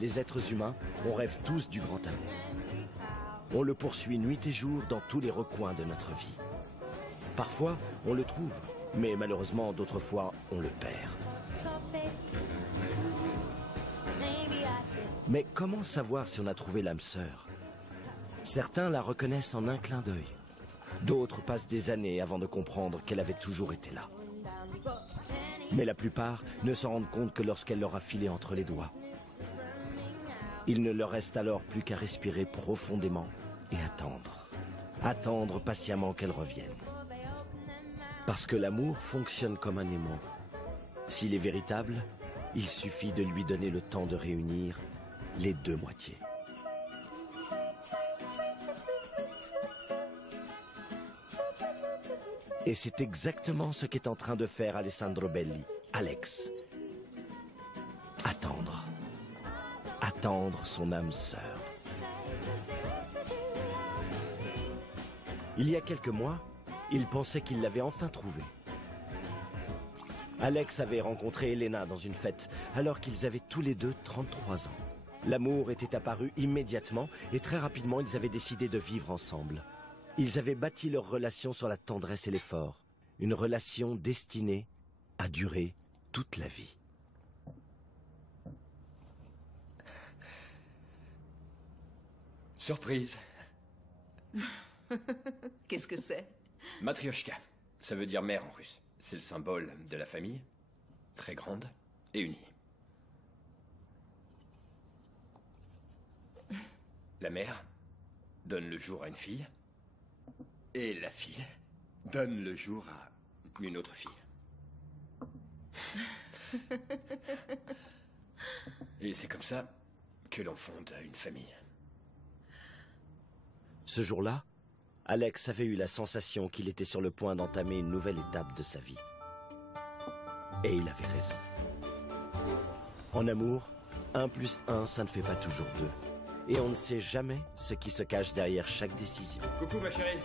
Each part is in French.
les êtres humains, on rêve tous du grand amour. On le poursuit nuit et jour dans tous les recoins de notre vie. Parfois, on le trouve, mais malheureusement, d'autres fois, on le perd. Mais comment savoir si on a trouvé l'âme sœur? Certains la reconnaissent en un clin d'œil. D'autres passent des années avant de comprendre qu'elle avait toujours été là. Mais la plupart ne s'en rendent compte que lorsqu'elle leur a filé entre les doigts. Il ne leur reste alors plus qu'à respirer profondément et attendre. Attendre patiemment qu'elle revienne. Parce que l'amour fonctionne comme un aimant. S'il est véritable, il suffit de lui donner le temps de réunir les deux moitiés. Et c'est exactement ce qu'est en train de faire Alessandro Belli, Alex. Attendre. Attendre son âme sœur. Il y a quelques mois, il pensait qu'il l'avait enfin trouvée. Alex avait rencontré Elena dans une fête, alors qu'ils avaient tous les deux 33 ans. L'amour était apparu immédiatement et très rapidement ils avaient décidé de vivre ensemble. Ils avaient bâti leur relation sur la tendresse et l'effort. Une relation destinée à durer toute la vie. Surprise. Qu'est-ce que c'est? Matryoshka. Ça veut dire mère en russe. C'est le symbole de la famille. Très grande et unie. La mère donne le jour à une fille. Et la fille donne le jour à une autre fille. Et c'est comme ça que l'on fonde une famille. Ce jour-là, Alex avait eu la sensation qu'il était sur le point d'entamer une nouvelle étape de sa vie. Et il avait raison. En amour, 1 plus 1, ça ne fait pas toujours 2. Et on ne sait jamais ce qui se cache derrière chaque décision. Coucou ma chérie.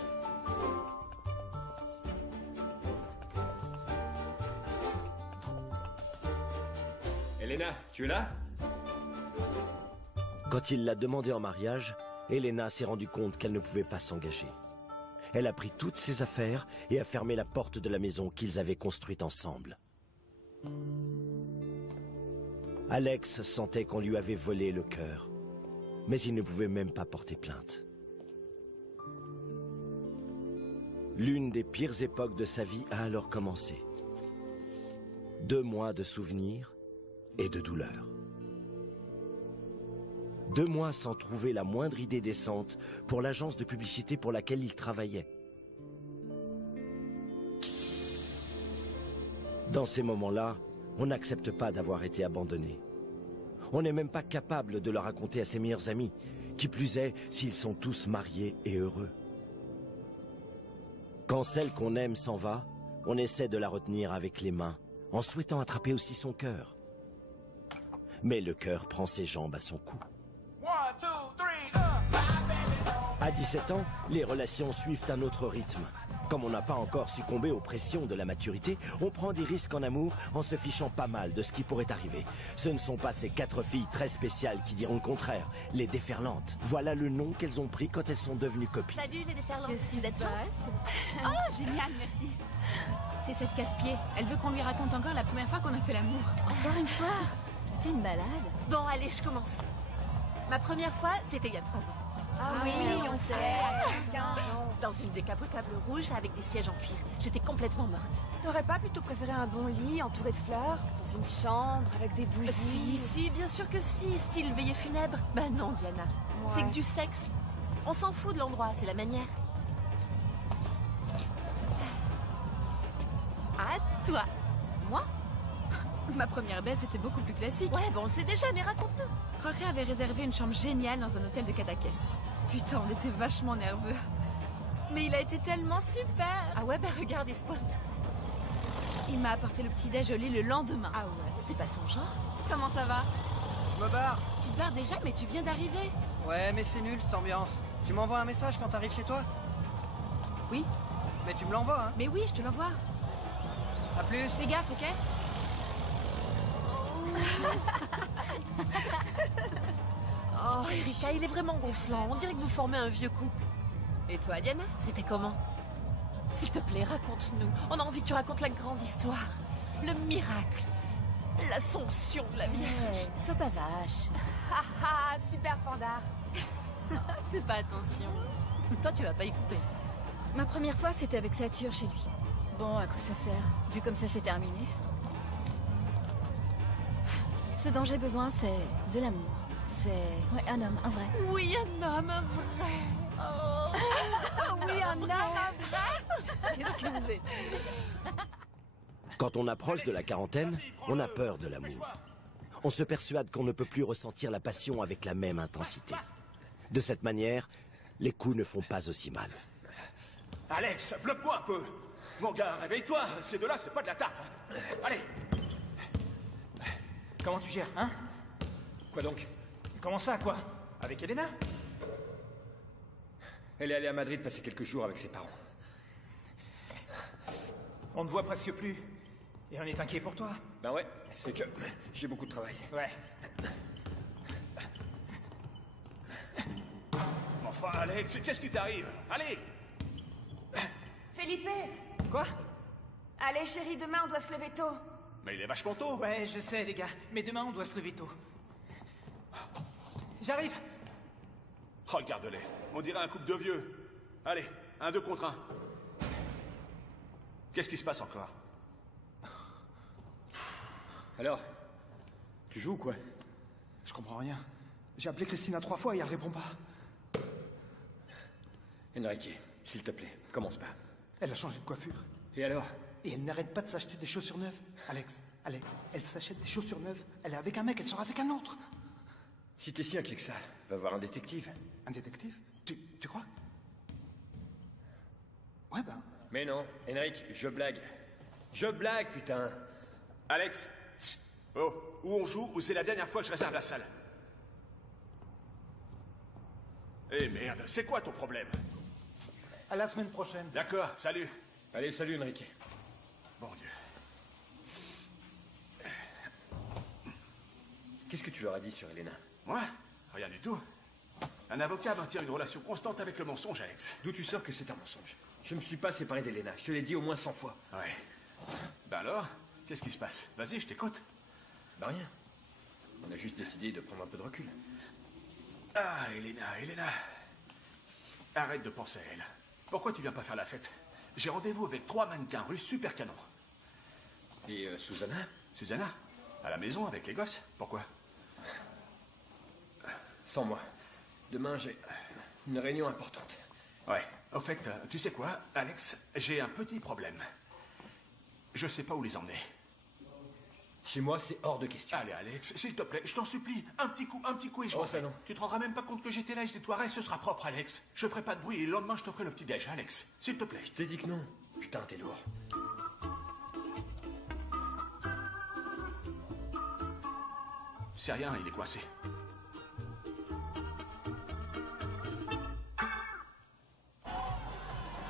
Elena, tu es là? Quand il l'a demandé en mariage, Elena s'est rendue compte qu'elle ne pouvait pas s'engager. Elle a pris toutes ses affaires et a fermé la porte de la maison qu'ils avaient construite ensemble. Alex sentait qu'on lui avait volé le cœur, mais il ne pouvait même pas porter plainte. L'une des pires époques de sa vie a alors commencé. 2 mois de souvenirs et de douleur. 2 mois sans trouver la moindre idée décente pour l'agence de publicité pour laquelle il travaillait. Dans ces moments-là, on n'accepte pas d'avoir été abandonné. On n'est même pas capable de le raconter à ses meilleurs amis, qui plus est s'ils sont tous mariés et heureux. Quand celle qu'on aime s'en va, on essaie de la retenir avec les mains, en souhaitant attraper aussi son cœur. Mais le cœur prend ses jambes à son cou. À 17 ans, les relations suivent un autre rythme. Comme on n'a pas encore succombé aux pressions de la maturité, on prend des risques en amour en se fichant pas mal de ce qui pourrait arriver. Ce ne sont pas ces 4 filles très spéciales qui diront le contraire, les déferlantes. Voilà le nom qu'elles ont pris quand elles sont devenues copines. Salut les déferlantes. Qu'est-ce qui Vous êtes se passe? Oh, génial, merci. C'est cette casse-pied. Elle veut qu'on lui raconte encore la première fois qu'on a fait l'amour. Encore une fois? T'es une malade. Bon, allez, je commence. Ma première fois, c'était il y a 3 ans. Ah oui, on sait. Dans une décapotable rouge avec des sièges en cuir. J'étais complètement morte. T'aurais pas plutôt préféré un bon lit entouré de fleurs, dans une chambre avec des bougies? Si, bien sûr que si, style veillée funèbre. Bah non, Diana. Ouais. C'est que du sexe. On s'en fout de l'endroit, c'est la manière. À toi. Moi? Ma première baisse était beaucoup plus classique. Ouais, bon, on le sait déjà, mais raconte-nous. Jorge avait réservé une chambre géniale dans un hôtel de Cadaqués. Putain, on était vachement nerveux. Mais il a été tellement super. Ah ouais, bah regarde, il se pointe. Il m'a apporté le petit-déj au lit le lendemain. Ah ouais, c'est pas son genre. Comment ça va? Je me barre. Tu te barres déjà, mais tu viens d'arriver. Ouais, mais c'est nul cette ambiance. Tu m'envoies un message quand t'arrives chez toi? Oui. Mais tu me l'envoies, hein? Mais oui, je te l'envoie. À plus. Fais gaffe, ok? Oh, Erika, il est vraiment gonflant. On dirait que vous formez un vieux couple. Et toi, Diana? C'était comment? S'il te plaît, raconte-nous. On a envie que tu racontes la grande histoire. Le miracle. L'assomption de la Vierge. Sois pas vache. Haha, super Fandard. Fais pas attention. Toi, tu vas pas y couper. Ma première fois, c'était avec Satur chez lui. Bon, à quoi ça sert? Vu comme ça, c'est terminé. Ce dont j'ai besoin, c'est de l'amour. C'est... Ouais, un homme, un vrai. Oui, un homme, un vrai. Oh. Oui, un homme, un vrai. Qu'est-ce que vous êtes? Quand on approche de la quarantaine, on a peur de l'amour. On se persuade qu'on ne peut plus ressentir la passion avec la même intensité. De cette manière, les coups ne font pas aussi mal. Alex, bloque-moi un peu. Mon gars, réveille-toi. Ces deux-là, c'est pas de la tarte. Allez. Comment tu gères, hein? Quoi donc? Comment ça, quoi? Avec Elena? Elle est allée à Madrid passer quelques jours avec ses parents. On ne voit presque plus. Et on est inquiet pour toi. Ben ouais, c'est que j'ai beaucoup de travail. Ouais. Enfin, Alex, qu'est-ce qui t'arrive? Allez. Felipe! Quoi? Allez, chérie, demain, on doit se lever tôt. Mais il est vachement tôt. Ouais, je sais, les gars. Mais demain, on doit se lever tôt. J'arrive! Regarde-les. On dirait un couple de vieux. Allez, 1-2 contre 1. Qu'est-ce qui se passe encore? Alors, tu joues ou quoi? Je comprends rien. J'ai appelé Christina 3 fois et elle répond pas. Enrique, s'il te plaît, commence pas. Elle a changé de coiffure. Et alors? Et elle n'arrête pas de s'acheter des chaussures neuves. Alex, elle s'achète des chaussures neuves. Elle est avec un mec, elle sera avec un autre. Si t'es si inquiet que ça, va voir un détective. Un détective? Tu crois? Ouais, ben... Mais non, Henrik, je blague. Je blague, putain. Alex. Oh, ou on joue, ou c'est la dernière fois que je réserve la salle. Eh merde, c'est quoi ton problème? À la semaine prochaine. D'accord, salut. Allez, salut, Enrique. Bon Dieu. Qu'est-ce que tu leur as dit sur Elena? Moi? Rien du tout. Un avocat maintient une relation constante avec le mensonge, Alex. D'où tu sors que c'est un mensonge? Je me suis pas séparé d'Elena, je te l'ai dit au moins 100 fois. Ouais. Ben alors, qu'est-ce qui se passe? Vas-y, je t'écoute. Ben rien. On a juste décidé de prendre un peu de recul. Ah, Elena. Arrête de penser à elle. Pourquoi tu viens pas faire la fête? J'ai rendez-vous avec 3 mannequins russes super canons. Et Susanna? Susanna? À la maison avec les gosses? Pourquoi? Sans moi. Demain, j'ai une réunion importante. Ouais. Au fait, tu sais quoi, Alex? J'ai un petit problème. Je sais pas où les emmener. Chez moi, c'est hors de question. Allez, Alex, s'il te plaît, je t'en supplie. Un petit coup et je Oh, m'en ça vais. non. Tu te rendras même pas compte que j'étais là et je nettoierai, ce sera propre, Alex. Je ferai pas de bruit et le lendemain, je te ferai le petit-déj, Alex. S'il te plaît. Je t'ai dit que non. Putain, t'es lourd. C'est rien, il est coincé.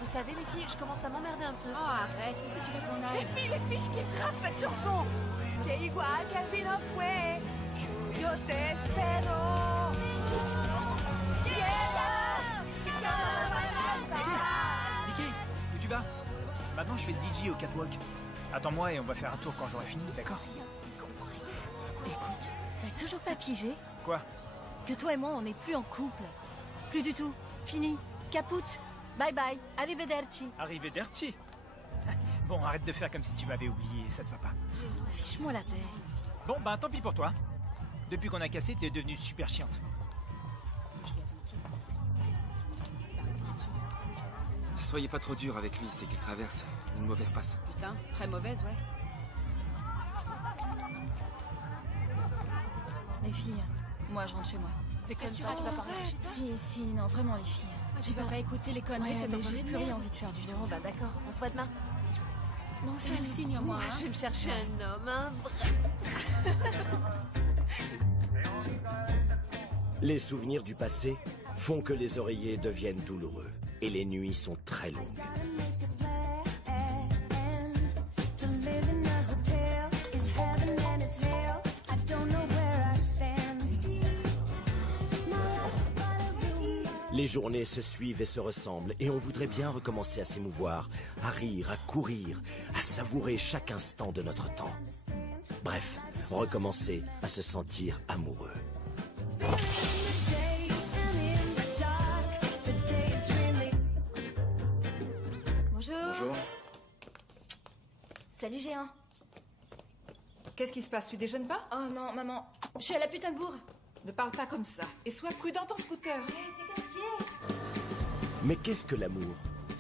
Vous savez, les filles, je commence à m'emmerder un peu. Oh, arrête. Est-ce que tu veux qu'on aille? Les filles, je kiffe grave cette chanson. Que igual que el vino fue, yo te espero. Vicky, où tu vas? Maintenant, je fais le DJ au catwalk. Attends-moi et on va faire un tour quand j'aurai fini, d'accord? Écoute, t'as toujours pas pigé Quoi? que toi et moi, on n'est plus en couple. Plus du tout. Fini. Caput. Bye bye. Arrivederci. Arrivederci. Bon, arrête de faire comme si tu m'avais oublié, ça te va pas. Fiche-moi la paix. Bon, ben tant pis pour toi. Depuis qu'on a cassé, t'es devenue super chiante. Soyez pas trop dur avec lui, c'est qu'il traverse une mauvaise passe. Putain, très mauvaise, ouais. Les filles, moi je rentre chez moi. Qu'est-ce que tu vas parler chez toi? Si, non, vraiment les filles. Tu vas pas écouter les conneries de Ouais, cette mais enfoirée j'ai de plus rien merde. envie de faire du tout. Bon, bah d'accord, on se voit demain. Bon, Fais le signe, moi. Je vais me chercher un homme, un vrai. Les souvenirs du passé font que les oreillers deviennent douloureux et les nuits sont très longues. Les journées se suivent et se ressemblent, et on voudrait bien recommencer à s'émouvoir, à rire, à courir, à savourer chaque instant de notre temps. Bref, recommencer à se sentir amoureux. Bonjour. Bonjour. Salut Géant. Qu'est-ce qui se passe? Tu déjeunes pas? Oh non, maman, je suis à la putain de bourre. Ne parle pas comme ça. Et sois prudent en scooter. Mais qu'est-ce que l'amour?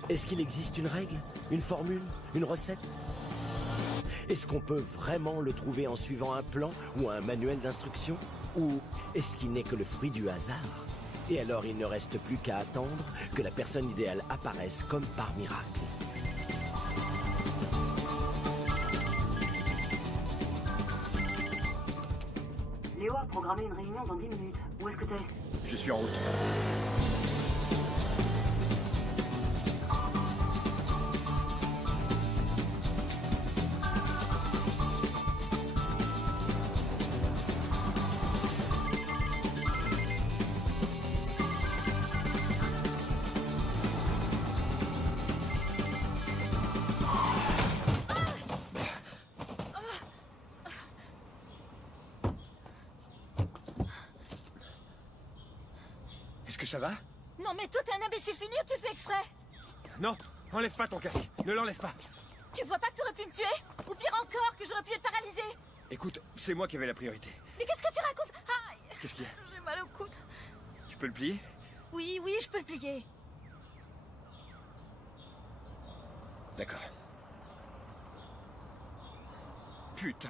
Est-ce qu'il existe une règle? Une formule? Une recette? Est-ce qu'on peut vraiment le trouver en suivant un plan ou un manuel d'instruction? Ou est-ce qu'il n'est que le fruit du hasard? Et alors il ne reste plus qu'à attendre que la personne idéale apparaisse comme par miracle. Léo a programmé une réunion dans 10 minutes. Où est-ce que t'es? Je suis en route. Est-ce que ça va? Non mais toi t'es un imbécile fini ou tu le fais exprès? Non, enlève pas ton casque. Ne l'enlève pas. Tu vois pas que t'aurais pu me tuer? Ou pire encore, que j'aurais pu être paralysée? Écoute, c'est moi qui avais la priorité. Mais qu'est-ce que tu racontes? Aïe! Qu'est-ce qu'il y a? J'ai mal au coude. Tu peux le plier? Oui, oui, je peux le plier. D'accord. Putain.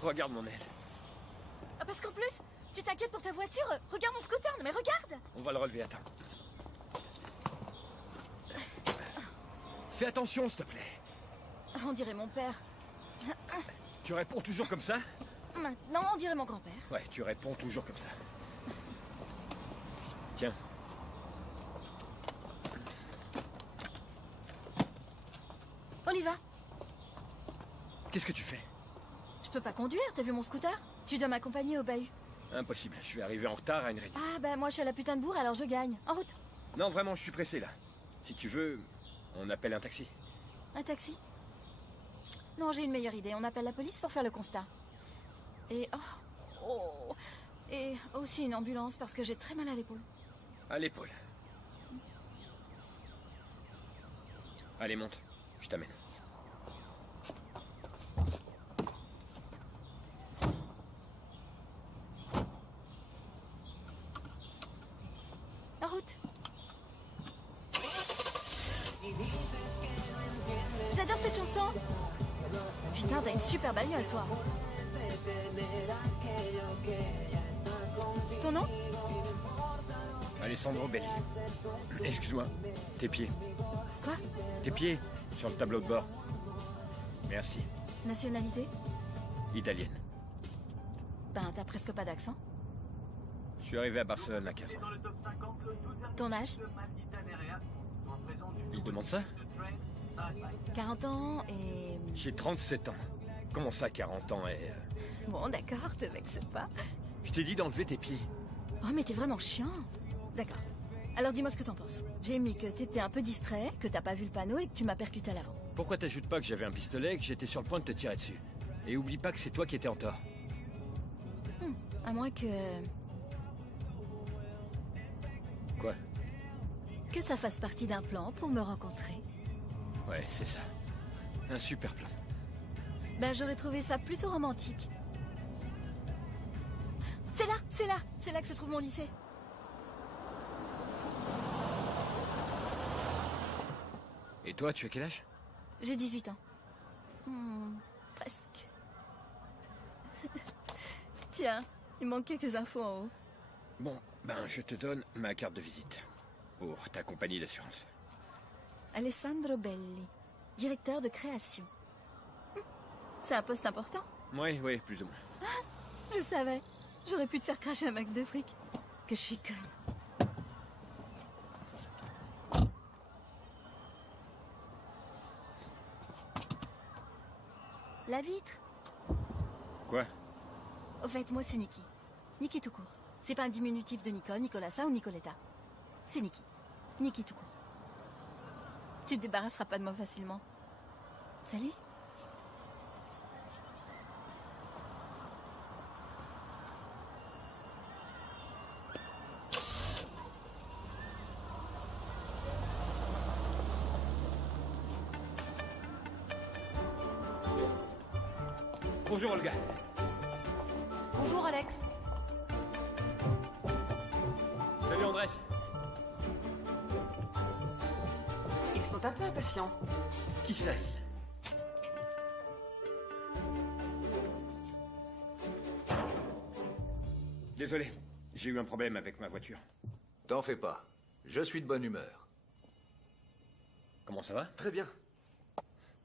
Regarde mon aile. Ah, parce qu'en plus, tu t'inquiètes pour ta voiture? Regarde mon scooter, non mais regarde! On va le relever, attends. Fais attention, s'il te plaît. On dirait mon père. Tu réponds toujours comme ça? Maintenant, on dirait mon grand-père. Ouais, tu réponds toujours comme ça. Tiens. On y va. Qu'est-ce que tu fais? Je peux pas conduire, t'as vu mon scooter? Tu dois m'accompagner au bahut. Impossible, je suis arrivé en retard à une réunion. Ah bah moi je suis à la putain de bourre, alors je gagne. En route. Non, vraiment, je suis pressé là. Si tu veux, on appelle un taxi. Un taxi? Non, j'ai une meilleure idée. On appelle la police pour faire le constat. Et... Oh, et aussi une ambulance parce que j'ai très mal à l'épaule. À l'épaule. Allez, monte. Je t'amène. En route. J'adore cette chanson. Putain, t'as une super bagnole, toi. Ton nom? Alessandro Belli. Excuse-moi. Tes pieds. Quoi? Tes pieds sur le tableau de bord. Merci. Nationalité? Italienne. Ben, t'as presque pas d'accent. Je suis arrivé à Barcelone à 15 ans. Ton âge? Il demande ça? 40 ans et... J'ai 37 ans. Comment ça, 40 ans et... Bon, d'accord, te vexe pas. Je t'ai dit d'enlever tes pieds. Oh, mais t'es vraiment chiant. D'accord. Alors dis-moi ce que t'en penses. J'ai mis que t'étais un peu distrait, que t'as pas vu le panneau et que tu m'as percuté à l'avant. Pourquoi t'ajoutes pas que j'avais un pistolet et que j'étais sur le point de te tirer dessus? Et oublie pas que c'est toi qui étais en tort. À moins que... Quoi? Que ça fasse partie d'un plan pour me rencontrer. Ouais, c'est ça. Un super plan. Ben, j'aurais trouvé ça plutôt romantique. C'est là, c'est là, c'est là que se trouve mon lycée. Et toi, tu as quel âge? J'ai 18 ans. Presque. Tiens, il manque quelques infos en haut. Bon, ben je te donne ma carte de visite. Pour ta compagnie d'assurance. Alessandro Belli, directeur de création. C'est un poste important. Oui, plus ou moins. Ah, je savais. J'aurais pu te faire cracher un max de fric. Que je suis conne. La vitre. Quoi? Au fait, moi c'est Nikki. Nikki tout court. C'est pas un diminutif de Nicole, Nicolassa ou Nicoletta. c'est Nikki. Nikki tout court. Tu te débarrasseras pas de moi facilement. Salut. Bonjour Olga. Bonjour Alex. Salut Andrés. Ils sont un peu impatients. Qui ça, il? Désolé, j'ai eu un problème avec ma voiture. T'en fais pas. Je suis de bonne humeur. Comment ça va? Très bien.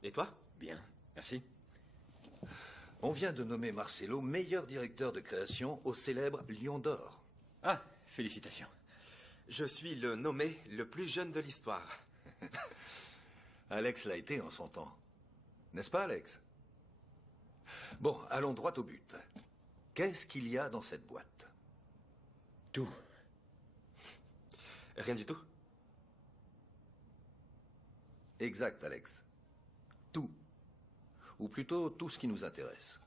Et toi? Bien, merci. On vient de nommer Marcelo meilleur directeur de création au célèbre Lion d'Or. Ah, félicitations. Je suis le nommé le plus jeune de l'histoire. Alex l'a été en son temps. N'est-ce pas, Alex? Bon, allons droit au but. Qu'est-ce qu'il y a dans cette boîte? Tout. Rien du tout? Exact, Alex. Tout. Ou plutôt tout ce qui nous intéresse.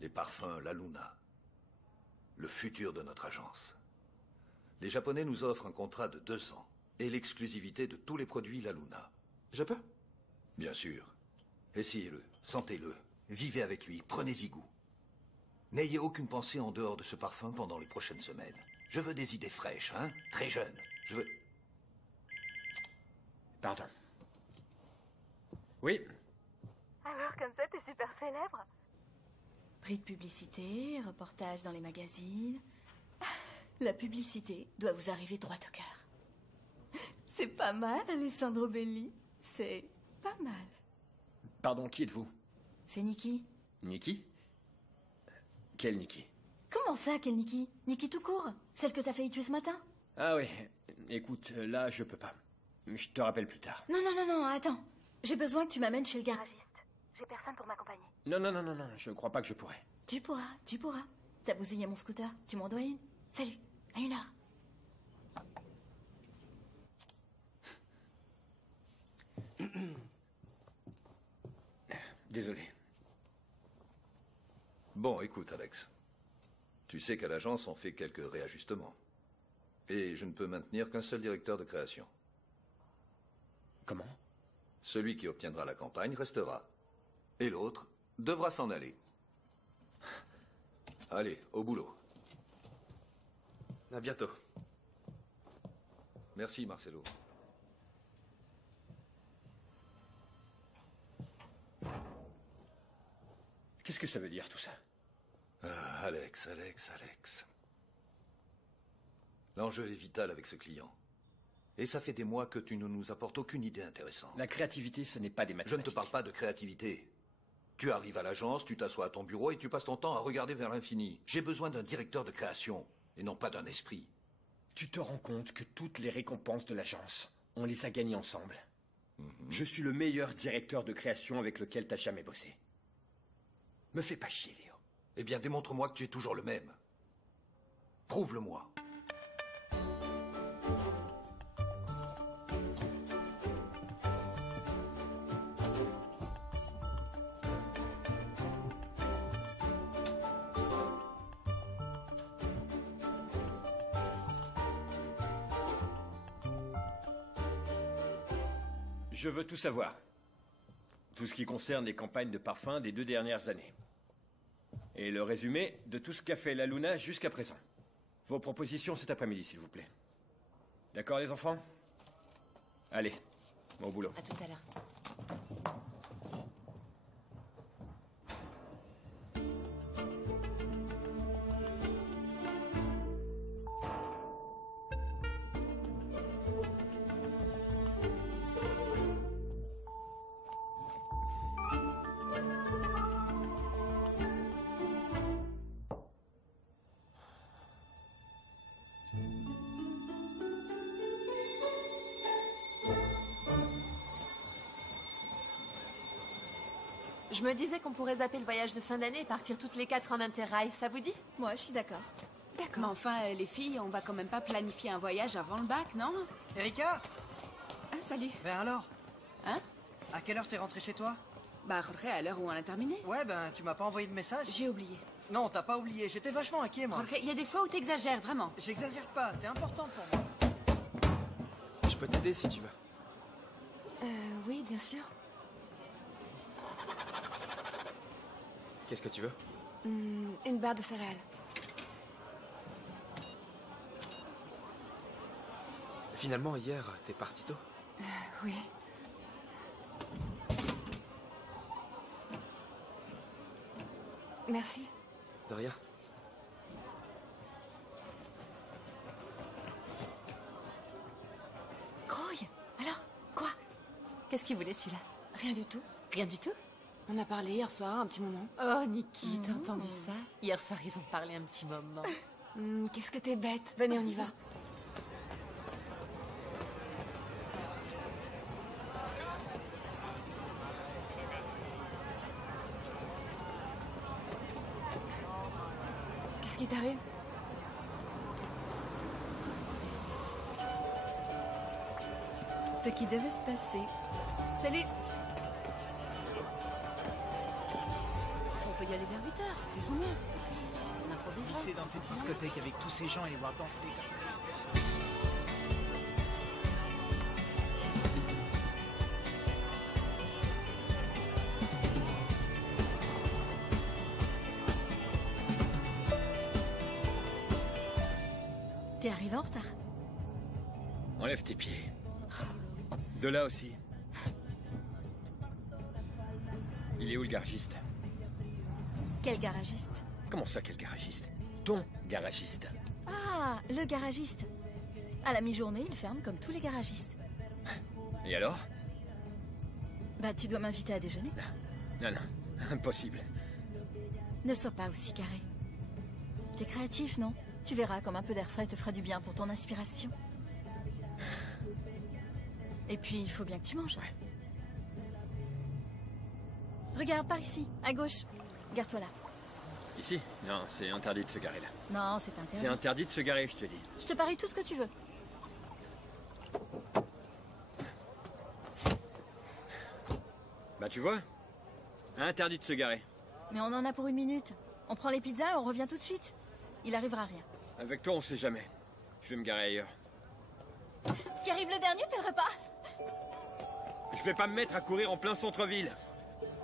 Les parfums La Luna. Le futur de notre agence. Les Japonais nous offrent un contrat de 2 ans et l'exclusivité de tous les produits La Luna. Je peux? Bien sûr. Essayez-le, sentez-le, vivez avec lui, prenez-y goût. N'ayez aucune pensée en dehors de ce parfum pendant les prochaines semaines. Je veux des idées fraîches, hein? Très jeunes. Je veux... Pardon. Oui? Alors comme ça, t'es super célèbre? Prix de publicité, reportage dans les magazines. La publicité doit vous arriver droit au cœur. C'est pas mal, Alessandro Belli. C'est pas mal. Pardon, qui êtes-vous? C'est Nikki. Nikki? Quelle Nikki? Comment ça, quelle Nikki? Nikki tout court. Celle que t'as failli tuer ce matin. Ah oui, écoute, là, je peux pas. Je te rappelle plus tard. Non, non, non, non, attends. J'ai besoin que tu m'amènes chez le garagiste. J'ai personne pour m'accompagner. Non, non, non, non, non, je crois pas que je pourrais. Tu pourras, tu pourras. T'as bousillé mon scooter, tu m'en dois une. Salut, à 1h. Désolé. Bon, écoute, Alex. Tu sais qu'à l'agence, on fait quelques réajustements. Et je ne peux maintenir qu'un seul directeur de création. Comment? Celui qui obtiendra la campagne restera. Et l'autre devra s'en aller. Allez, au boulot. À bientôt. Merci, Marcelo. Qu'est-ce que ça veut dire, tout ça? Ah, Alex. L'enjeu est vital avec ce client. Et ça fait des mois que tu ne nous apportes aucune idée intéressante. La créativité, ce n'est pas des Je mathématiques. ne te parle pas de créativité. Tu arrives à l'agence, tu t'assois à ton bureau et tu passes ton temps à regarder vers l'infini. J'ai besoin d'un directeur de création, et non pas d'un esprit. Tu te rends compte que toutes les récompenses de l'agence, on les a gagnées ensemble. Je suis le meilleur directeur de création avec lequel t'as jamais bossé. Me fais pas chier, Léo. Eh bien, démontre-moi que tu es toujours le même. Prouve-le-moi. Je veux tout savoir. Tout ce qui concerne les campagnes de parfum des 2 dernières années. Et le résumé de tout ce qu'a fait La Luna jusqu'à présent. Vos propositions cet après-midi, s'il vous plaît. D'accord, les enfants? Allez, au boulot. À tout à l'heure. Je me disais qu'on pourrait zapper le voyage de fin d'année et partir toutes les 4 en interrail, ça vous dit? Moi, je suis d'accord. D'accord. Mais enfin, les filles, on va quand même pas planifier un voyage avant le bac, non? Erika? Ah, salut. Ben alors? Hein? À quelle heure t'es rentrée chez toi? Bah, Jorge, à l'heure où on a terminé. Ouais, ben, tu m'as pas envoyé de message? J'ai oublié. Non, t'as pas oublié. J'étais vachement inquiet, moi. Jorge, il y a des fois où t'exagères, vraiment. J'exagère pas. T'es important pour moi. Je peux t'aider si tu veux. Oui, bien sûr. Qu'est-ce que tu veux? Une barre de céréales. Finalement, hier, t'es parti tôt? Oui. Merci. De rien. Croy, alors, quoi? Qu'est-ce qu'il voulait celui-là? Rien du tout. Rien du tout? On a parlé hier soir un petit moment. Oh, Nikki, t'as entendu ça? Hier soir, ils ont parlé un petit moment. Qu'est-ce que t'es bête. Venez, on y va. Qu'est-ce qui t'arrive? Ce qui devait se passer. Salut! On peut y aller vers 8 heures, plus ou moins. On improvisera. C'est dans cette discothèque avec tous ces gens et les voir danser comme ça. T'es arrivé en retard. Enlève tes pieds. De là aussi. Il est où le garagiste? Quel garagiste? Comment ça, quel garagiste? Ton garagiste. Ah, le garagiste. À la mi-journée, il ferme comme tous les garagistes. Et alors? Bah, tu dois m'inviter à déjeuner. Non, non, impossible. Ne sois pas aussi carré. T'es créatif, non? Tu verras comme un peu d'air frais te fera du bien pour ton inspiration. Et puis, il faut bien que tu manges. Ouais. Regarde, par ici, à gauche. Garde-toi là. Ici? Non, c'est interdit de se garer là. Non, c'est pas interdit. C'est interdit de se garer, je te dis. Je te parie tout ce que tu veux. Bah tu vois? Interdit de se garer. Mais on en a pour 1 minute. On prend les pizzas et on revient tout de suite. Il arrivera rien. Avec toi, on sait jamais. Je vais me garer ailleurs. Qui arrive le dernier, paie le repas. Je vais pas me mettre à courir en plein centre-ville.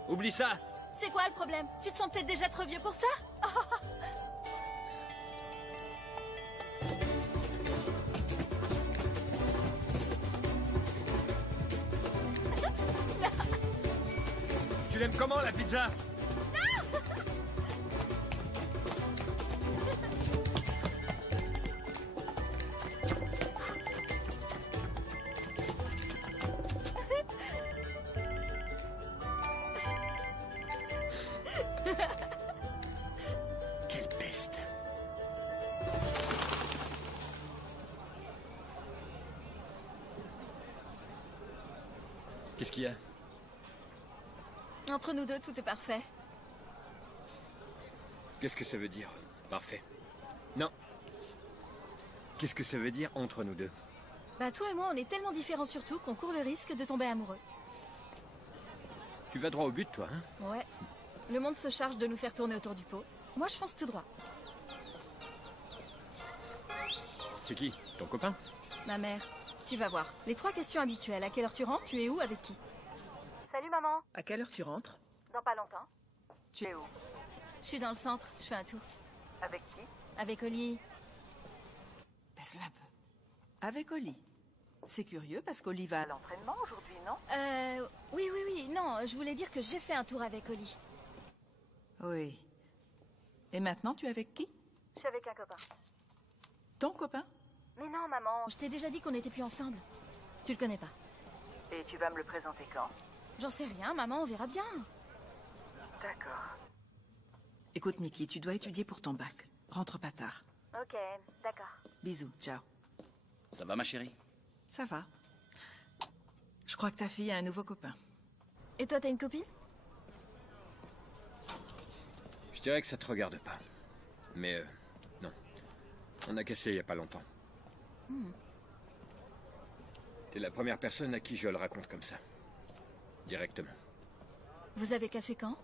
Oublie ça. C'est quoi le problème? Tu te sens peut-être déjà trop vieux pour ça? Tu l'aimes comment, la pizza? Quelle peste. Qu'est-ce qu'il y a? Entre nous deux, tout est parfait. Qu'est-ce que ça veut dire, parfait? Non. Qu'est-ce que ça veut dire entre nous deux? Bah, toi et moi, on est tellement différents surtout qu'on court le risque de tomber amoureux. Tu vas droit au but, toi, hein? Ouais. Le monde se charge de nous faire tourner autour du pot. Moi, je fonce tout droit. C'est qui? Ton copain? Ma mère. Tu vas voir. Les 3 questions habituelles. À quelle heure tu rentres? Tu es où? Avec qui? Salut maman. À quelle heure tu rentres? Dans pas longtemps. Tu es où? Je suis dans le centre. Je fais un tour. Avec qui? Avec Oli. Baisse-le un peu. Avec Oli. C'est curieux parce qu'Oli va à L'entraînement aujourd'hui, non? Oui. Non, je voulais dire que j'ai fait un tour avec Oli. Oui. Et maintenant, tu es avec qui? Je suis avec un copain. Ton copain? Mais non, maman. Je t'ai déjà dit qu'on n'était plus ensemble. Tu le connais pas. Et tu vas me le présenter quand? J'en sais rien, maman, on verra bien. D'accord. Écoute, Nikki, tu dois étudier pour ton bac. Rentre pas tard. Ok, d'accord. Bisous, ciao. Ça va, ma chérie? Ça va. Je crois que ta fille a un nouveau copain. Et toi, t'as une copine? Je dirais que ça te regarde pas. Mais non. On a cassé il y a pas longtemps. T'es la première personne à qui je le raconte comme ça. Directement. Vous avez cassé quand?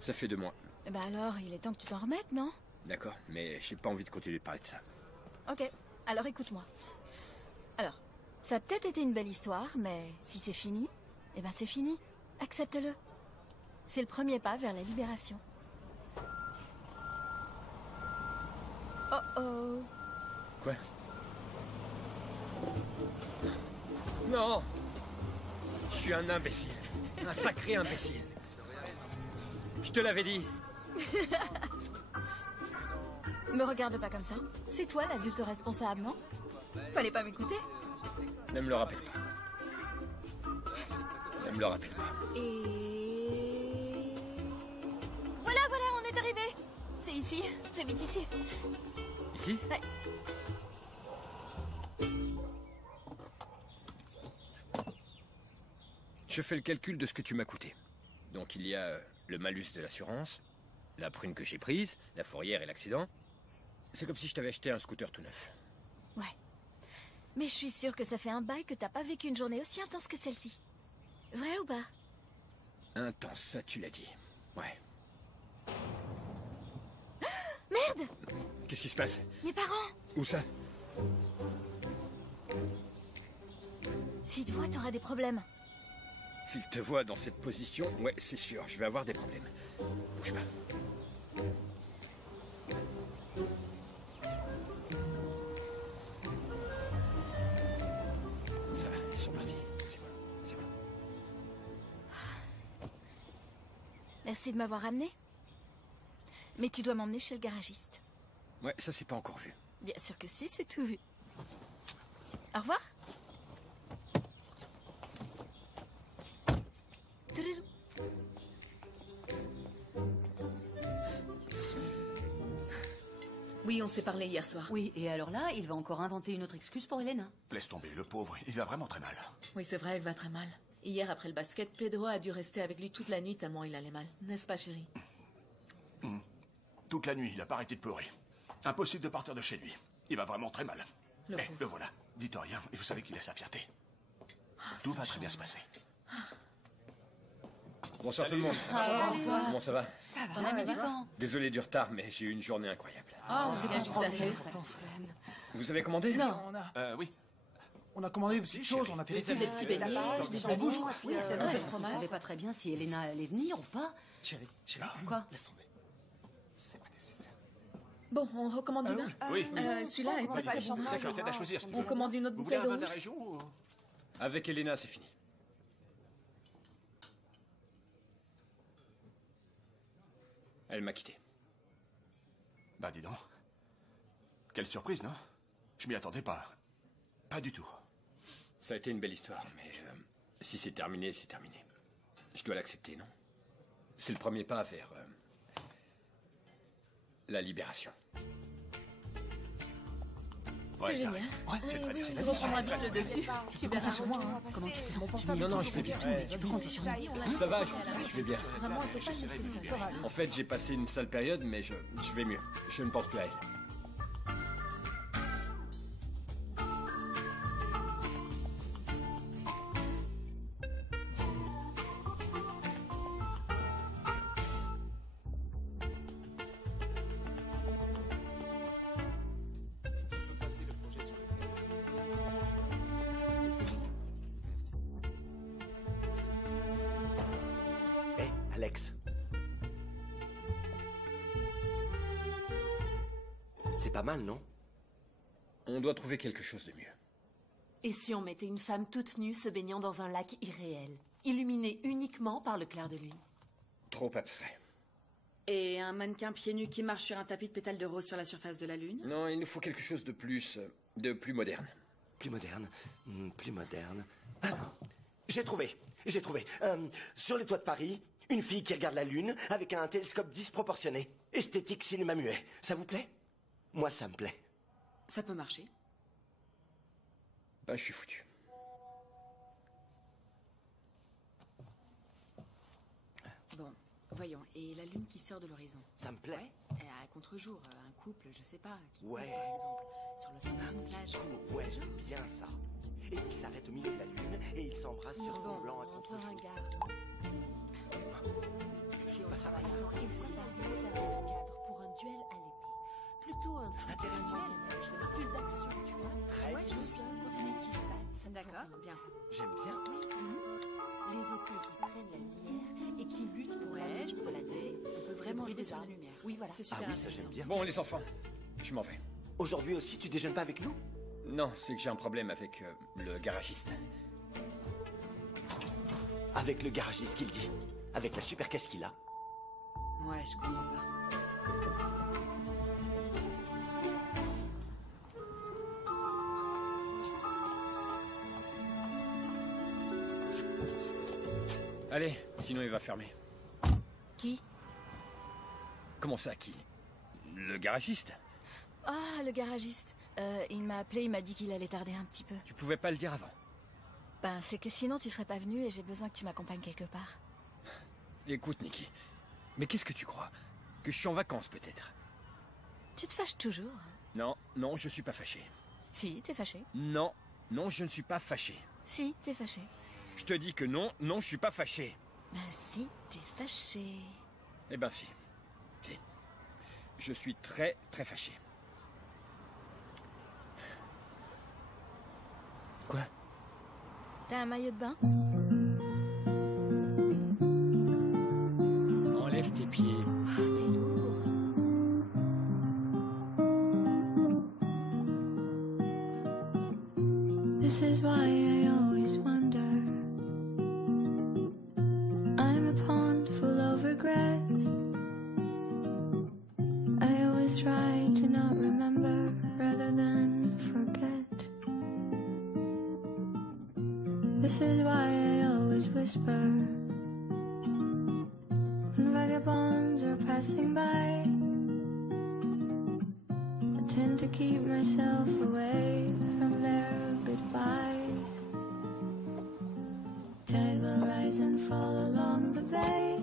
Ça fait 2 mois. Eh ben alors, il est temps que tu t'en remettes, non? D'accord, mais j'ai pas envie de continuer de parler de ça. Ok, alors écoute-moi. Alors, ça a peut-être été une belle histoire, mais si c'est fini, eh ben c'est fini. Accepte-le. C'est le premier pas vers la libération. Oh oh. Quoi? Non! Je suis un imbécile. Un sacré imbécile. Je te l'avais dit. Me regarde pas comme ça. C'est toi l'adulte responsable, non? Fallait pas m'écouter. Ne me le rappelle pas. Ne me le rappelle pas. Et... Voilà, on est arrivé. C'est ici. J'habite ici. Ici? Ouais. Je fais le calcul de ce que tu m'as coûté. Donc il y a le malus de l'assurance, la prune que j'ai prise, la fourrière et l'accident. C'est comme si je t'avais acheté un scooter tout neuf. Ouais. Mais je suis sûre que ça fait un bail que t'as pas vécu une journée aussi intense que celle-ci. Vrai ou pas? Intense, ça tu l'as dit. Ouais. Merde! Qu'est-ce qui se passe? Mes parents! Où ça? S'ils te voient, t'auras des problèmes. S'il te voit dans cette position, ouais, c'est sûr, je vais avoir des problèmes. Bouge pas. Ça va, ils sont partis. C'est bon, c'est bon. Merci de m'avoir amené. Mais tu dois m'emmener chez le garagiste. Ouais, ça c'est pas encore vu. Bien sûr que si, c'est tout vu. Au revoir. Oui, on s'est parlé hier soir. Oui, et alors là, il va encore inventer une autre excuse pour Elena. Laisse tomber, le pauvre, il va vraiment très mal. Oui, c'est vrai, elle va très mal. Hier, après le basket, Pedro a dû rester avec lui toute la nuit tellement il allait mal. N'est-ce pas, chérie? Toute la nuit, il a pas arrêté de pleurer. Impossible de partir de chez lui. Il va vraiment très mal. Le voilà. Dites rien, et vous savez qu'il a sa fierté. Tout va très bien se passer. Bonsoir tout le monde. Comment ça va? On a mis du temps. Désolé du retard, mais j'ai eu une journée incroyable. Ah, on s'est bien juste d'arriver. Vous avez commandé? Non. Oui. On a commandé une petite chose, on a payé Des petits beignets, des sandwichs. Oui, c'est vrai. On ne savait pas très bien si Elena allait venir ou pas. Chérie. Quoi? Laisse tomber. C'est pas nécessaire. Bon, on recommande du vin. Oui. Celui-là est pas très bon. D'accord, t'aides à choisir. On commande une autre Vous voulez bouteille un de vin de la rouge. région ou... Avec Elena, c'est fini. Elle m'a quitté. Bah dis donc. Quelle surprise, non? Je m'y attendais pas. Pas du tout. Ça a été une belle histoire, mais si c'est terminé, c'est terminé. Je dois l'accepter, non? C'est le premier pas vers la libération. C'est génial. Ouais, c'est très bien. On reprendra vite le dessus. Tu verras. Comment tu te sens? Non, je vais bien. Tu peux compter sur moi. Ça va, je vais bien. En fait, j'ai passé une sale période, mais je vais mieux. Je ne pense plus à elle. Alex. C'est pas mal, non? On doit trouver quelque chose de mieux. Et si on mettait une femme toute nue se baignant dans un lac irréel, illuminé uniquement par le clair de lune? Trop abstrait. Et un mannequin pieds nus qui marche sur un tapis de pétales de rose sur la surface de la Lune? Non, il nous faut quelque chose de plus moderne. Plus moderne. Plus moderne. Ah, j'ai trouvé. Sur les toits de Paris, une fille qui regarde la Lune avec un télescope disproportionné. Esthétique cinéma muet. Ça vous plaît? Moi, ça me plaît. Ça peut marcher. Bah, je suis foutu. Bon, Voyons, et la lune qui sort de l'horizon. Ça me plaît. Ouais, et à contre-jour, un couple, je sais pas, qui Ouais. court, par exemple, sur l'océan d'une plage. Ouais, c'est bien ça. Et ils s'arrêtent au milieu de la lune et ils s'embrassent sur fond blanc à contre-jour. Si on Attends, et si la nuit servait de cadre pour un duel à l'épée? Plutôt un truc intéressant. Plus d'action, tu vois? Ouais, je te suis. Continue qui se battent. D'accord, bien. J'aime bien. Oui, c'est ça. Les épées qui prennent la lumière et qui luttent pour Ouais, je peux la l'aider. On peut vraiment jouer sur la lumière. Oui, voilà. C'est Ah super oui, ça intéressant. j'aime bien. Bon, les enfants, je m'en vais. Aujourd'hui aussi, tu déjeunes pas avec nous? Non, c'est que j'ai un problème avec le garagiste. Avec le garagiste qu'il dit. Avec la super caisse qu'il a. Ouais, je comprends pas. Allez, sinon il va fermer. Qui? Comment ça, qui? Le garagiste? Ah, le garagiste. Il m'a appelé, il m'a dit qu'il allait tarder un petit peu. Tu pouvais pas le dire avant. Ben, c'est que sinon tu serais pas venu et j'ai besoin que tu m'accompagnes quelque part. Écoute, Nikki, mais qu'est-ce que tu crois? Que je suis en vacances, peut-être? Tu te fâches toujours? Non, non, je suis pas fâché. Si, t'es fâché. Non, non, je ne suis pas fâché. Si, t'es fâché. Je te dis que non, non, je suis pas fâché. Ben si, t'es fâché. Eh ben si. Si. Je suis très, très fâché. Quoi? T'as un maillot de bain? Enlève tes pieds. Oh, t'es lourd. This is why I always wonder. I'm a pond full of regrets. I always try to not remember rather than forget. This is why I always whisper when vagabonds are passing by. I tend to keep myself away from their goodbyes. Tide will rise and fall along the bay,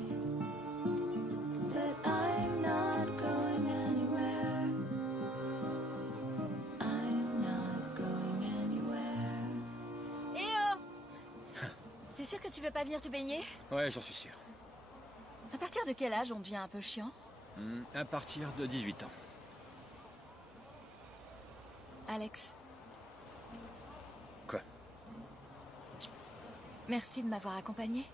but I'm not going anywhere. I'm not going anywhere. Eh oh! T'es sûr que tu veux pas venir te baigner? Ouais, j'en suis sûr. À partir de quel âge on devient un peu chiant? À partir de 18 ans. Alex, Quoi? merci de m'avoir accompagné.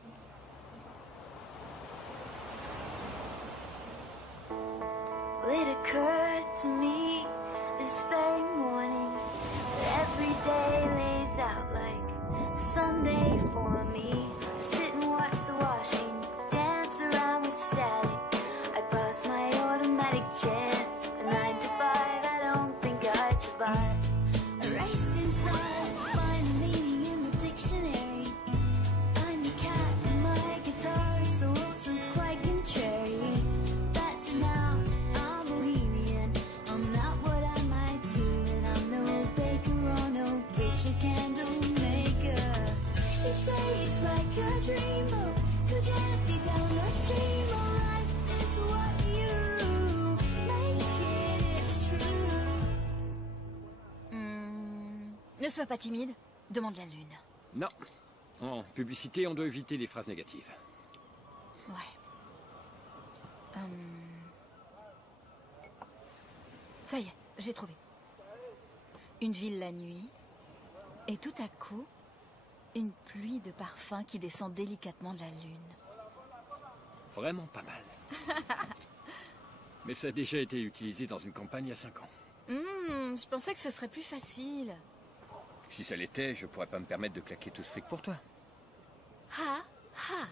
It occurred to me this very morning that every day lays out like Sunday for me. I sit and watch the washing dance around with static. I pass my automatic chance. A 9 to 5, I don't think I'd survive. I raced inside to find a meaning in the dictionary. I'm the cat and my guitar is so also quite contrary. That's now I'm bohemian. I'm not what I might seem, and I'm no baker or no picture candle maker. Each day it's like a dreamboat, go gently down the stream. Oh, life is what you make it, it's true. Ne sois pas timide, demande la lune. Non. En publicité, on doit éviter les phrases négatives. Ouais. Ça y est, j'ai trouvé. Une ville la nuit, et tout à coup, une pluie de parfums qui descend délicatement de la lune. Vraiment pas mal. Mais ça a déjà été utilisé dans une campagne il y a 5 ans. Je pensais que ce serait plus facile. Si ça l'était, je pourrais pas me permettre de claquer tout ce fric pour toi. Ha, ha.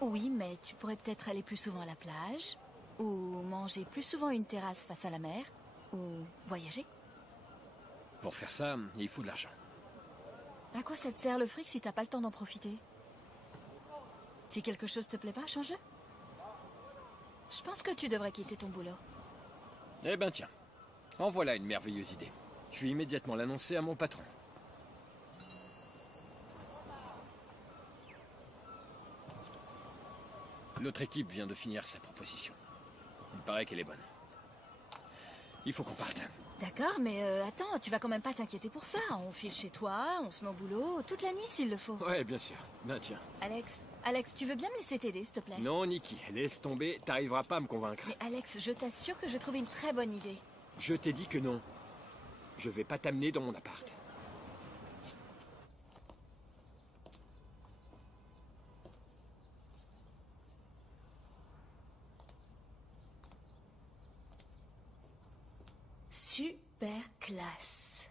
Oui, mais tu pourrais peut-être aller plus souvent à la plage, ou manger plus souvent une terrasse face à la mer, ou voyager. Pour faire ça, il faut de l'argent. À quoi ça te sert le fric si t'as pas le temps d'en profiter? Si quelque chose te plaît pas, change-le. Je pense que tu devrais quitter ton boulot. Eh ben tiens, en voilà une merveilleuse idée. Je vais immédiatement l'annoncer à mon patron. L'autre équipe vient de finir sa proposition. Il paraît qu'elle est bonne. Il faut qu'on parte. D'accord, mais attends, tu vas quand même pas t'inquiéter pour ça. On file chez toi, on se met au boulot, toute la nuit s'il le faut. Ouais, bien sûr. Ben tiens. Alex, tu veux bien me laisser t'aider, s'il te plaît? Non, Nikki, laisse tomber, t'arriveras pas à me convaincre. Mais Alex, je t'assure que j'ai trouvé une très bonne idée. Je t'ai dit que non. Je vais pas t'amener dans mon appart. Super classe.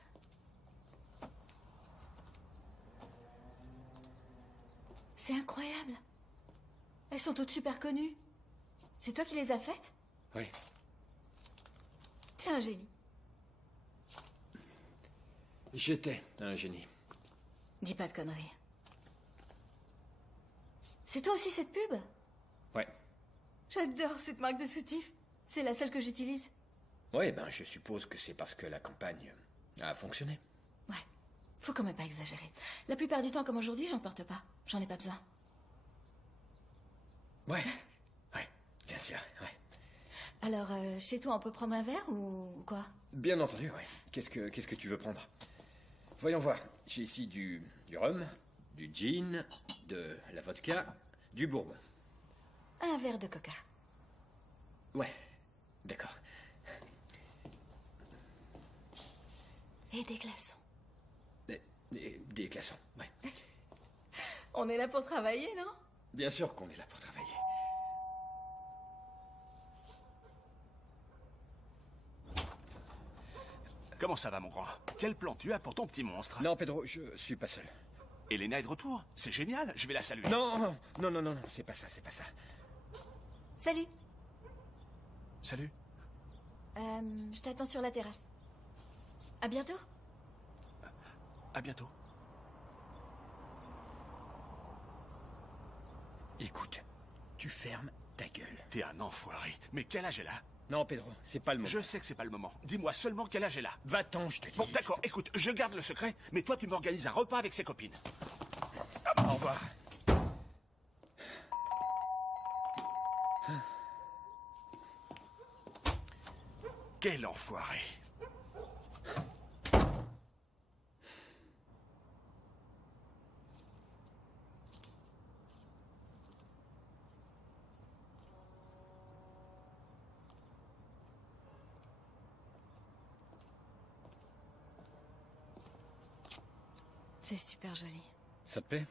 C'est incroyable. Elles sont toutes super connues. C'est toi qui les as faites? Oui. T'es un génie. J'étais un génie. Dis pas de conneries. C'est toi aussi cette pub? Ouais. J'adore cette marque de soutif. C'est la seule que j'utilise. Ouais, ben je suppose que c'est parce que la campagne a fonctionné. Ouais. Faut quand même pas exagérer. La plupart du temps, comme aujourd'hui, j'en porte pas. J'en ai pas besoin. Ouais. Ouais, bien sûr, ouais. Alors, chez toi, on peut prendre un verre ou quoi? Bien entendu, ouais. Qu'est-ce que tu veux prendre? Voyons voir. J'ai ici du rhum, du gin, de la vodka, du bourbon. Un verre de coca. Ouais, d'accord. Et des glaçons. Des glaçons, ouais. On est là pour travailler, non? Bien sûr qu'on est là pour travailler. Comment ça va, mon grand? Quel plan tu as pour ton petit monstre? Non, Pedro, je suis pas seul. Elena est de retour? C'est génial, je vais la saluer. Non, c'est pas ça, c'est pas ça. Salut. Salut. Je t'attends sur la terrasse. À bientôt. À bientôt. Écoute, tu fermes ta gueule. T'es un enfoiré. Mais quel âge elle a? Non, Pedro, c'est pas le moment. Je sais que c'est pas le moment. Dis-moi seulement quel âge elle a. Va-t'en, je te dis. Bon, d'accord, écoute, je garde le secret, mais toi, tu m'organises un repas avec ses copines. Au revoir. Quel enfoiré. C'est super joli. Ça te plaît?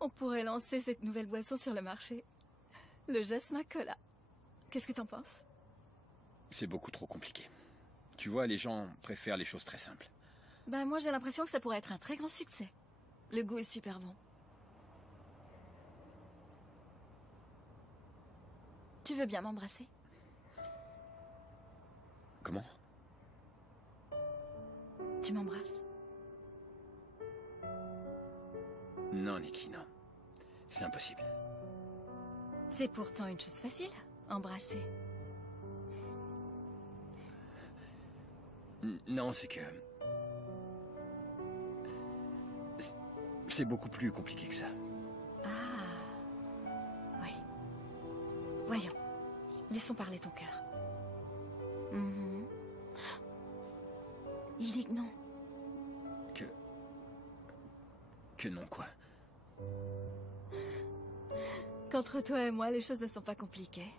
On pourrait lancer cette nouvelle boisson sur le marché. Le Jasmin Cola. Qu'est-ce que t'en penses? C'est beaucoup trop compliqué. Tu vois, les gens préfèrent les choses très simples. Ben moi j'ai l'impression que ça pourrait être un très grand succès. Le goût est super bon. Tu veux bien m'embrasser? Comment? Tu m'embrasses? Non, Nikki, non. C'est impossible. C'est pourtant une chose facile, embrasser. Non, c'est que... C'est beaucoup plus compliqué que ça. Ah. Oui. Voyons. Laissons parler ton cœur. Mhm. Il dit que non. Que non, quoi? Qu'entre toi et moi, les choses ne sont pas compliquées.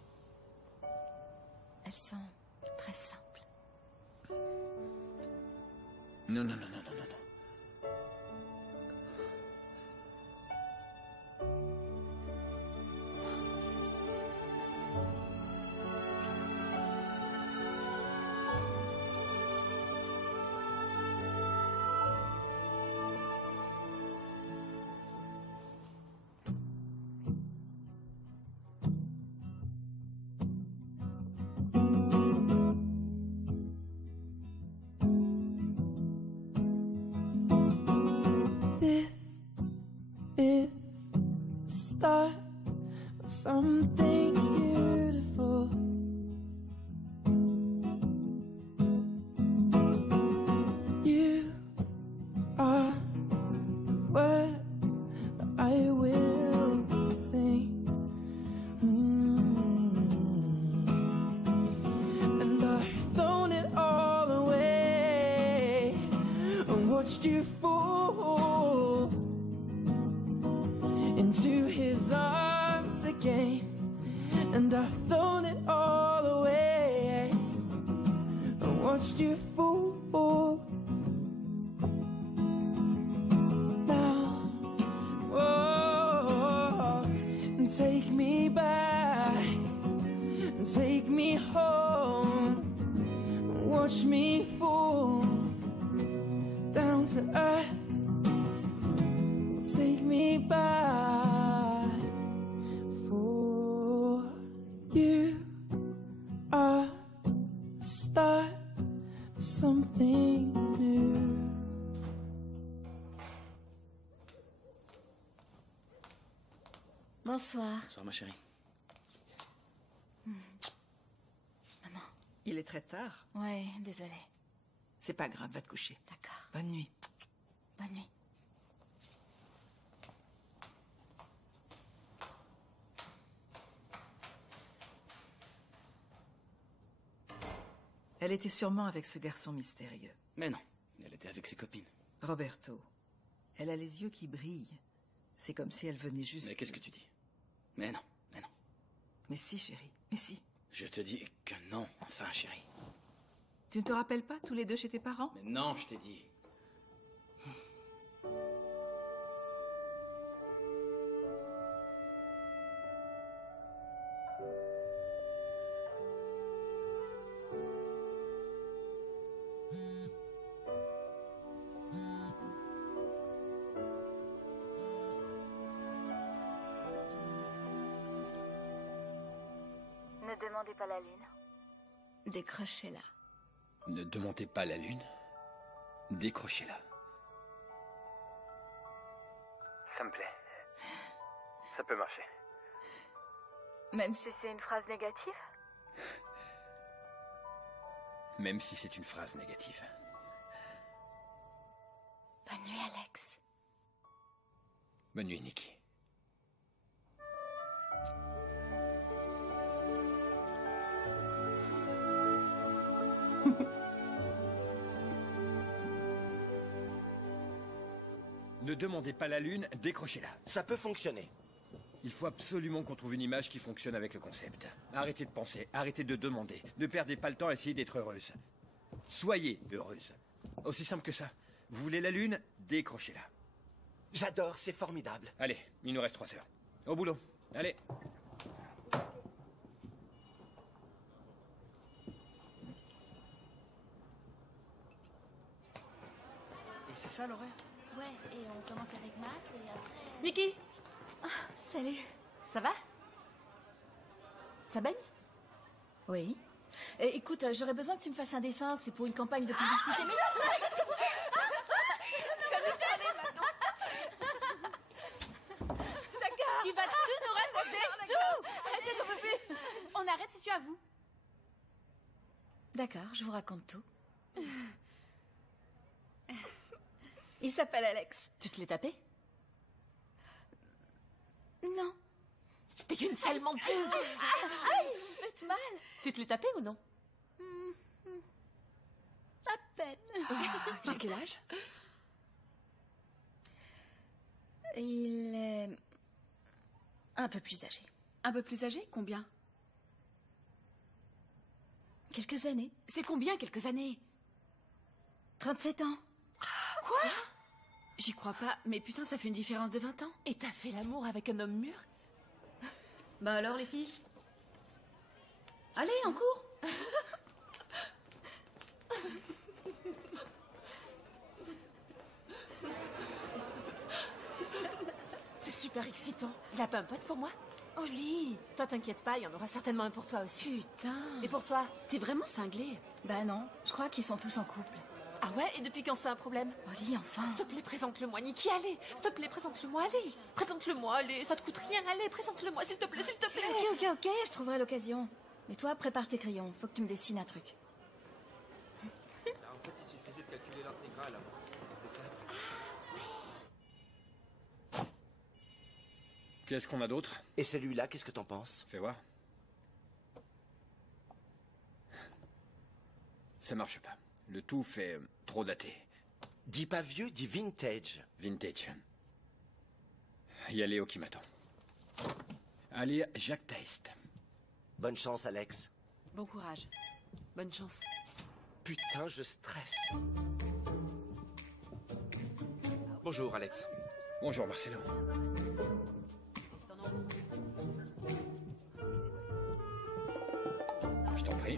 Elles sont très simples. Non, non, non, non, non, non, non. watched you fall. Now, oh, take me back, take me home, watch me fall down to earth. Take me back, for you are the start of something new. Bonsoir. Bonsoir, ma chérie. Maman. Il est très tard. Ouais, désolée. C'est pas grave, va te coucher. D'accord. Bonne nuit. Bonne nuit. Elle était sûrement avec ce garçon mystérieux. Mais non, elle était avec ses copines. Roberto. Elle a les yeux qui brillent. C'est comme si elle venait juste... Mais qu'est-ce que tu dis? Mais non, mais non. Mais si, chérie, mais si. Je te dis que non, enfin, chérie. Tu ne te rappelles pas tous les deux chez tes parents? Mais non, je t'ai dit. Ne demandez pas la lune. Décrochez-la. Ne demandez pas la lune. Décrochez-la. Ça me plaît. Ça peut marcher. Même si c'est une phrase négative? Même si c'est une phrase négative. Bonne nuit, Alex. Bonne nuit, Nikki. Ne demandez pas la lune, décrochez-la. Ça peut fonctionner. Il faut absolument qu'on trouve une image qui fonctionne avec le concept. Arrêtez de penser, arrêtez de demander. Ne perdez pas le temps à essayer d'être heureuse. Soyez heureuse. Aussi simple que ça. Vous voulez la lune, décrochez-la. J'adore, c'est formidable. Allez, il nous reste 3 heures. Au boulot. Allez. Et c'est ça l'horaire? Ouais, et on commence avec Matt et après... Nikki! Salut. Ça va? Ça baigne? Oui. Écoute, j'aurais besoin que tu me fasses un dessin, c'est pour une campagne de publicité. Mais D'accord. Tu vas tout nous raconter, tout. Arrêtez, j'en peux plus. On arrête si tu avoues. D'accord, je vous raconte tout. Il s'appelle Alex. Tu te l'es tapé? Non. T'es qu'une sale menteuse. Aïe, vous me faites mal. Tu te l'es tapé ou non? À peine. Il a quel âge? Il est un peu plus âgé. Un peu plus âgé? Combien? Quelques années. C'est combien, quelques années? 37 ans. Quoi? J'y crois pas, mais putain, ça fait une différence de 20 ans. Et t'as fait l'amour avec un homme mûr? Bah alors, les filles? Allez, en cours. C'est super excitant. Il a pas un pote pour moi? Oli! Toi, t'inquiète pas, il y en aura certainement un pour toi aussi. Putain! Et pour toi? T'es vraiment cinglé? Bah non, je crois qu'ils sont tous en couple. Ah ouais? Et depuis quand c'est un problème? Oli, enfin! S'il te plaît, présente-le-moi, Nikki, allez! S'il te plaît, présente-le-moi, allez! Présente-le-moi, allez! Ça te coûte rien, allez, présente-le-moi, s'il te plaît, s'il te plaît! Ok, je trouverai l'occasion. Mais toi, prépare tes crayons, faut que tu me dessines un truc. En fait, il suffisait de calculer l'intégrale avant. C'était ça. Qu'est-ce qu'on a d'autre? Et celui-là, qu'est-ce que t'en penses? Fais voir. Ça marche pas. Le tout fait trop daté. Dis pas vieux, dis vintage. Vintage. Il y a Léo qui m'attend. Allez, Jacques Taist. Bonne chance, Alex. Bon courage. Bonne chance. putain, je stresse. Bonjour, Alex. Bonjour, Marcelo. Je t'en prie.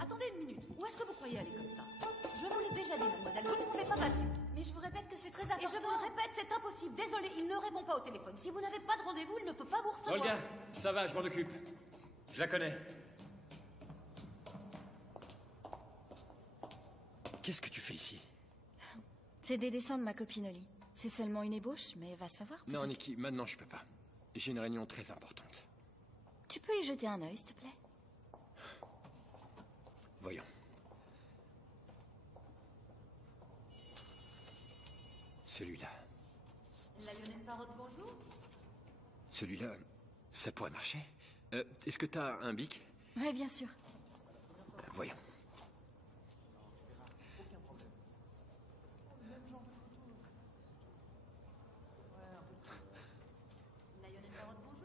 Attendez une minute. Où est-ce que vous croyez aller comme ça? Je vous l'ai déjà dit, mademoiselle, vous ne pouvez pas passer. Mais je vous répète que c'est très important. Et je vous le répète, c'est impossible. Désolé, il ne répond pas au téléphone. Si vous n'avez pas de rendez-vous, il ne peut pas vous recevoir. Olga, ça va, je m'en occupe. Je la connais. Qu'est-ce que tu fais ici? C'est des dessins de ma copine Oli. C'est seulement une ébauche, mais va savoir. Non, peut-être. Nikki, maintenant je peux pas. J'ai une réunion très importante. Tu peux y jeter un œil, s'il te plaît? Voyons. Celui-là. La Lionel Parrot, bonjour. Celui-là, ça pourrait marcher. Est-ce que t'as un bic? Oui, bien sûr. Voyons.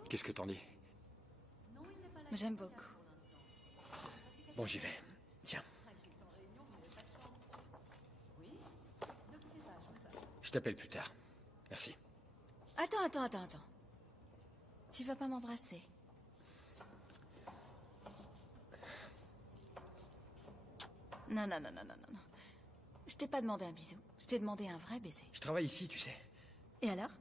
Qu'est-ce que t'en dis? J'aime beaucoup. Bon, j'y vais. Tiens. Je t'appelle plus tard. Merci. Attends. Tu vas pas m'embrasser? Non. Je t'ai pas demandé un bisou. Je t'ai demandé un vrai baiser. Je travaille ici, tu sais. Et alors?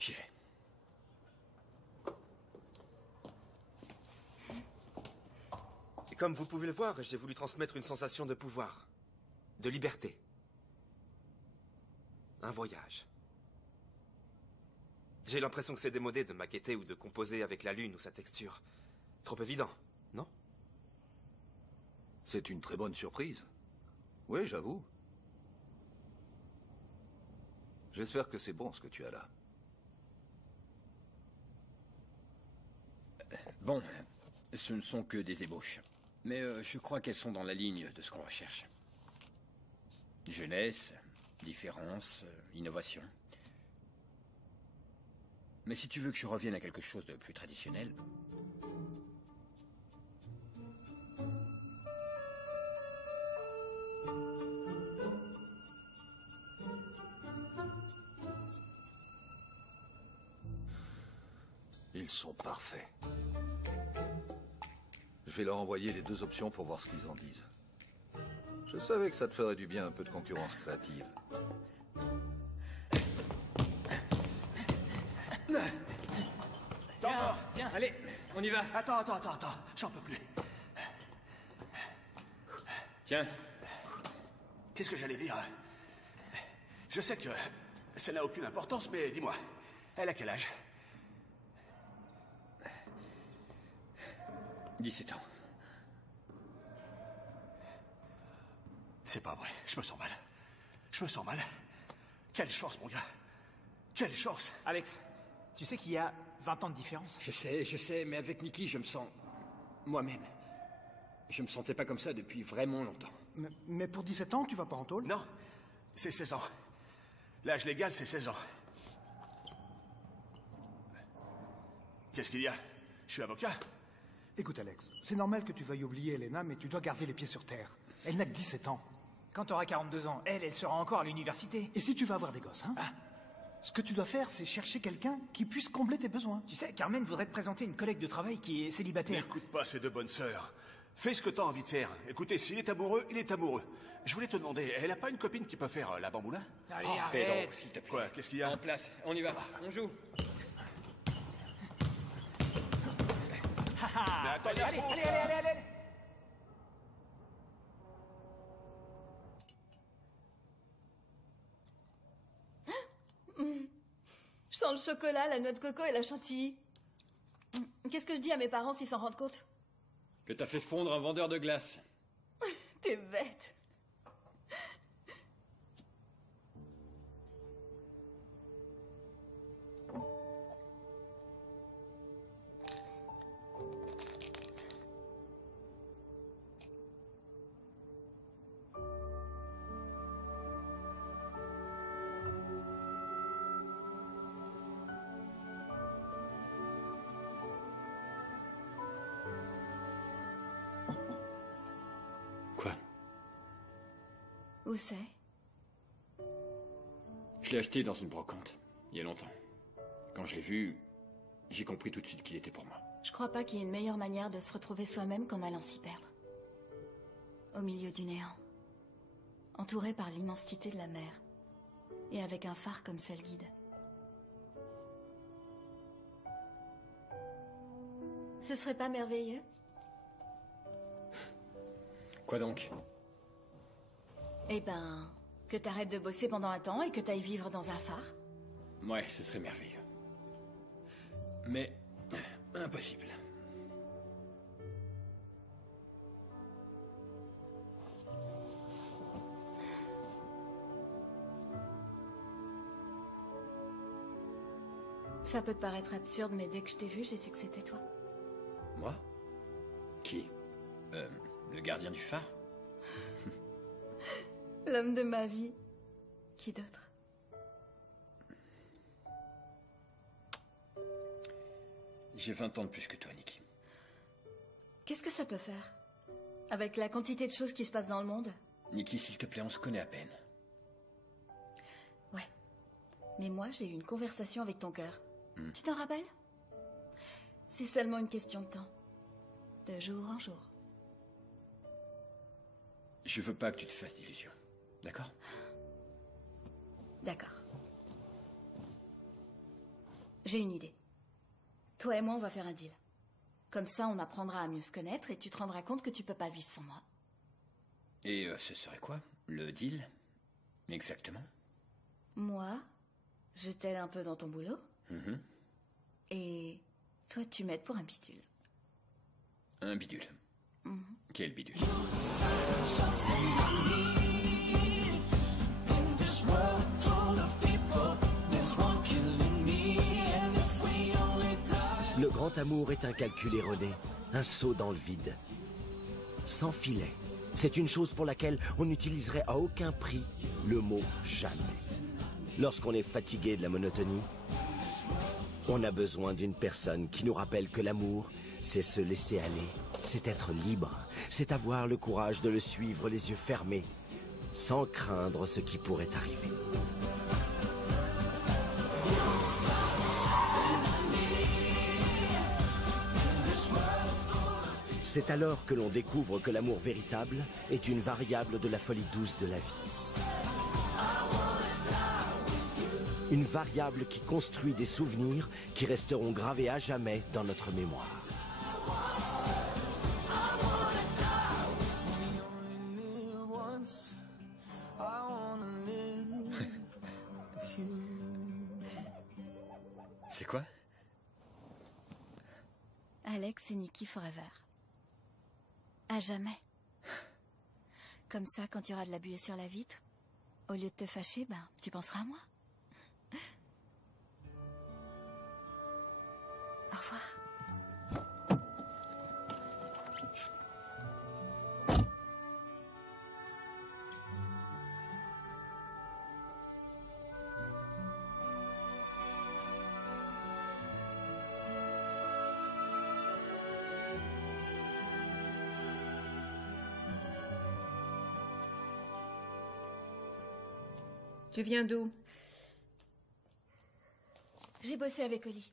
J'y vais. Et comme vous pouvez le voir, j'ai voulu transmettre une sensation de pouvoir, de liberté. Un voyage. J'ai l'impression que c'est démodé de maqueter ou de composer avec la lune ou sa texture. Trop évident, non? C'est une très bonne surprise. Oui, j'avoue. J'espère que c'est bon ce que tu as là. Bon, ce ne sont que des ébauches. Mais je crois qu'elles sont dans la ligne de ce qu'on recherche. Jeunesse, différence, innovation. Mais si tu veux que je revienne à quelque chose de plus traditionnel... Ils sont parfaits. Je vais leur envoyer les deux options pour voir ce qu'ils en disent. Je savais que ça te ferait du bien un peu de concurrence créative. Bien, allez, on y va. Attends, j'en peux plus. Tiens. Qu'est-ce que j'allais dire? Je sais que ça n'a aucune importance, mais dis-moi, elle a quel âge? 17 ans. C'est pas vrai, je me sens mal. Quelle chance, mon gars. Quelle chance. Alex, tu sais qu'il y a 20 ans de différence? Je sais, mais avec Nikki, je me sens... moi-même. Je me sentais pas comme ça depuis vraiment longtemps. Mais pour 17 ans, tu vas pas en tôle? Non, c'est 16 ans. L'âge légal, c'est 16 ans. Qu'est-ce qu'il y a? Je suis avocat. Écoute, Alex, c'est normal que tu veuilles oublier Elena, mais tu dois garder les pieds sur terre. Elle n'a que 17 ans. Quand tu auras 42 ans, elle sera encore à l'université. Et si tu vas avoir des gosses, hein? Ce que tu dois faire, c'est chercher quelqu'un qui puisse combler tes besoins. Tu sais, Carmen voudrait te présenter une collègue de travail qui est célibataire. N'écoute pas ces deux bonnes sœurs. Fais ce que t'as envie de faire. Écoutez, s'il est amoureux, il est amoureux. Je voulais te demander, elle a pas une copine qui peut faire la bamboula? Allez, Pedro, arrête. s'il te plaît. Quoi? Qu'est-ce qu'il y a? En place, on y va, on joue. Mais attends, il y a faute, allez. Je sens le chocolat, la noix de coco et la chantilly. Qu'est-ce que je dis à mes parents s'ils s'en rendent compte? Que t'as fait fondre un vendeur de glace. T'es bête. Quoi? Où c'est? Je l'ai acheté dans une brocante, il y a longtemps. Quand je l'ai vu, j'ai compris tout de suite qu'il était pour moi. Je crois pas qu'il y ait une meilleure manière de se retrouver soi-même qu'en allant s'y perdre. Au milieu du néant. Entouré par l'immensité de la mer. Et avec un phare comme seul guide. Ce serait pas merveilleux? Quoi donc? Eh ben, que t'arrêtes de bosser pendant un temps et que t'ailles vivre dans un phare. Ouais, ce serait merveilleux. Mais impossible. Ça peut te paraître absurde, mais dès que je t'ai vu, j'ai su que c'était toi. Moi? Qui? Le gardien du phare? L'homme de ma vie. Qui d'autre? J'ai 20 ans de plus que toi, Nikki. Qu'est-ce que ça peut faire? Avec la quantité de choses qui se passent dans le monde? Nikki, s'il te plaît, on se connaît à peine. Ouais. Mais moi, j'ai eu une conversation avec ton cœur. Tu t'en rappelles? C'est seulement une question de temps. De jour en jour. Je veux pas que tu te fasses d'illusions. D'accord? D'accord. J'ai une idée. Toi et moi, on va faire un deal. Comme ça, on apprendra à mieux se connaître et tu te rendras compte que tu peux pas vivre sans moi. Et ce serait quoi, le deal? Exactement. Moi, je t'aide un peu dans ton boulot. Et toi, tu m'aides pour un bidule. Un bidule. Quel bidule? Le grand amour est un calcul erroné, un saut dans le vide. Sans filet, c'est une chose pour laquelle on n'utiliserait à aucun prix le mot jamais. Lorsqu'on est fatigué de la monotonie, on a besoin d'une personne qui nous rappelle que l'amour, c'est se laisser aller, c'est être libre, c'est avoir le courage de le suivre les yeux fermés, sans craindre ce qui pourrait arriver. C'est alors que l'on découvre que l'amour véritable est une variable de la folie douce de la vie. Une variable qui construit des souvenirs qui resteront gravés à jamais dans notre mémoire. C'est quoi? Alex et Nikki Forever. À jamais. Comme ça, quand tu auras de la buée sur la vitre, au lieu de te fâcher, tu penseras à moi. Au revoir. Tu viens d'où? J'ai bossé avec Oli.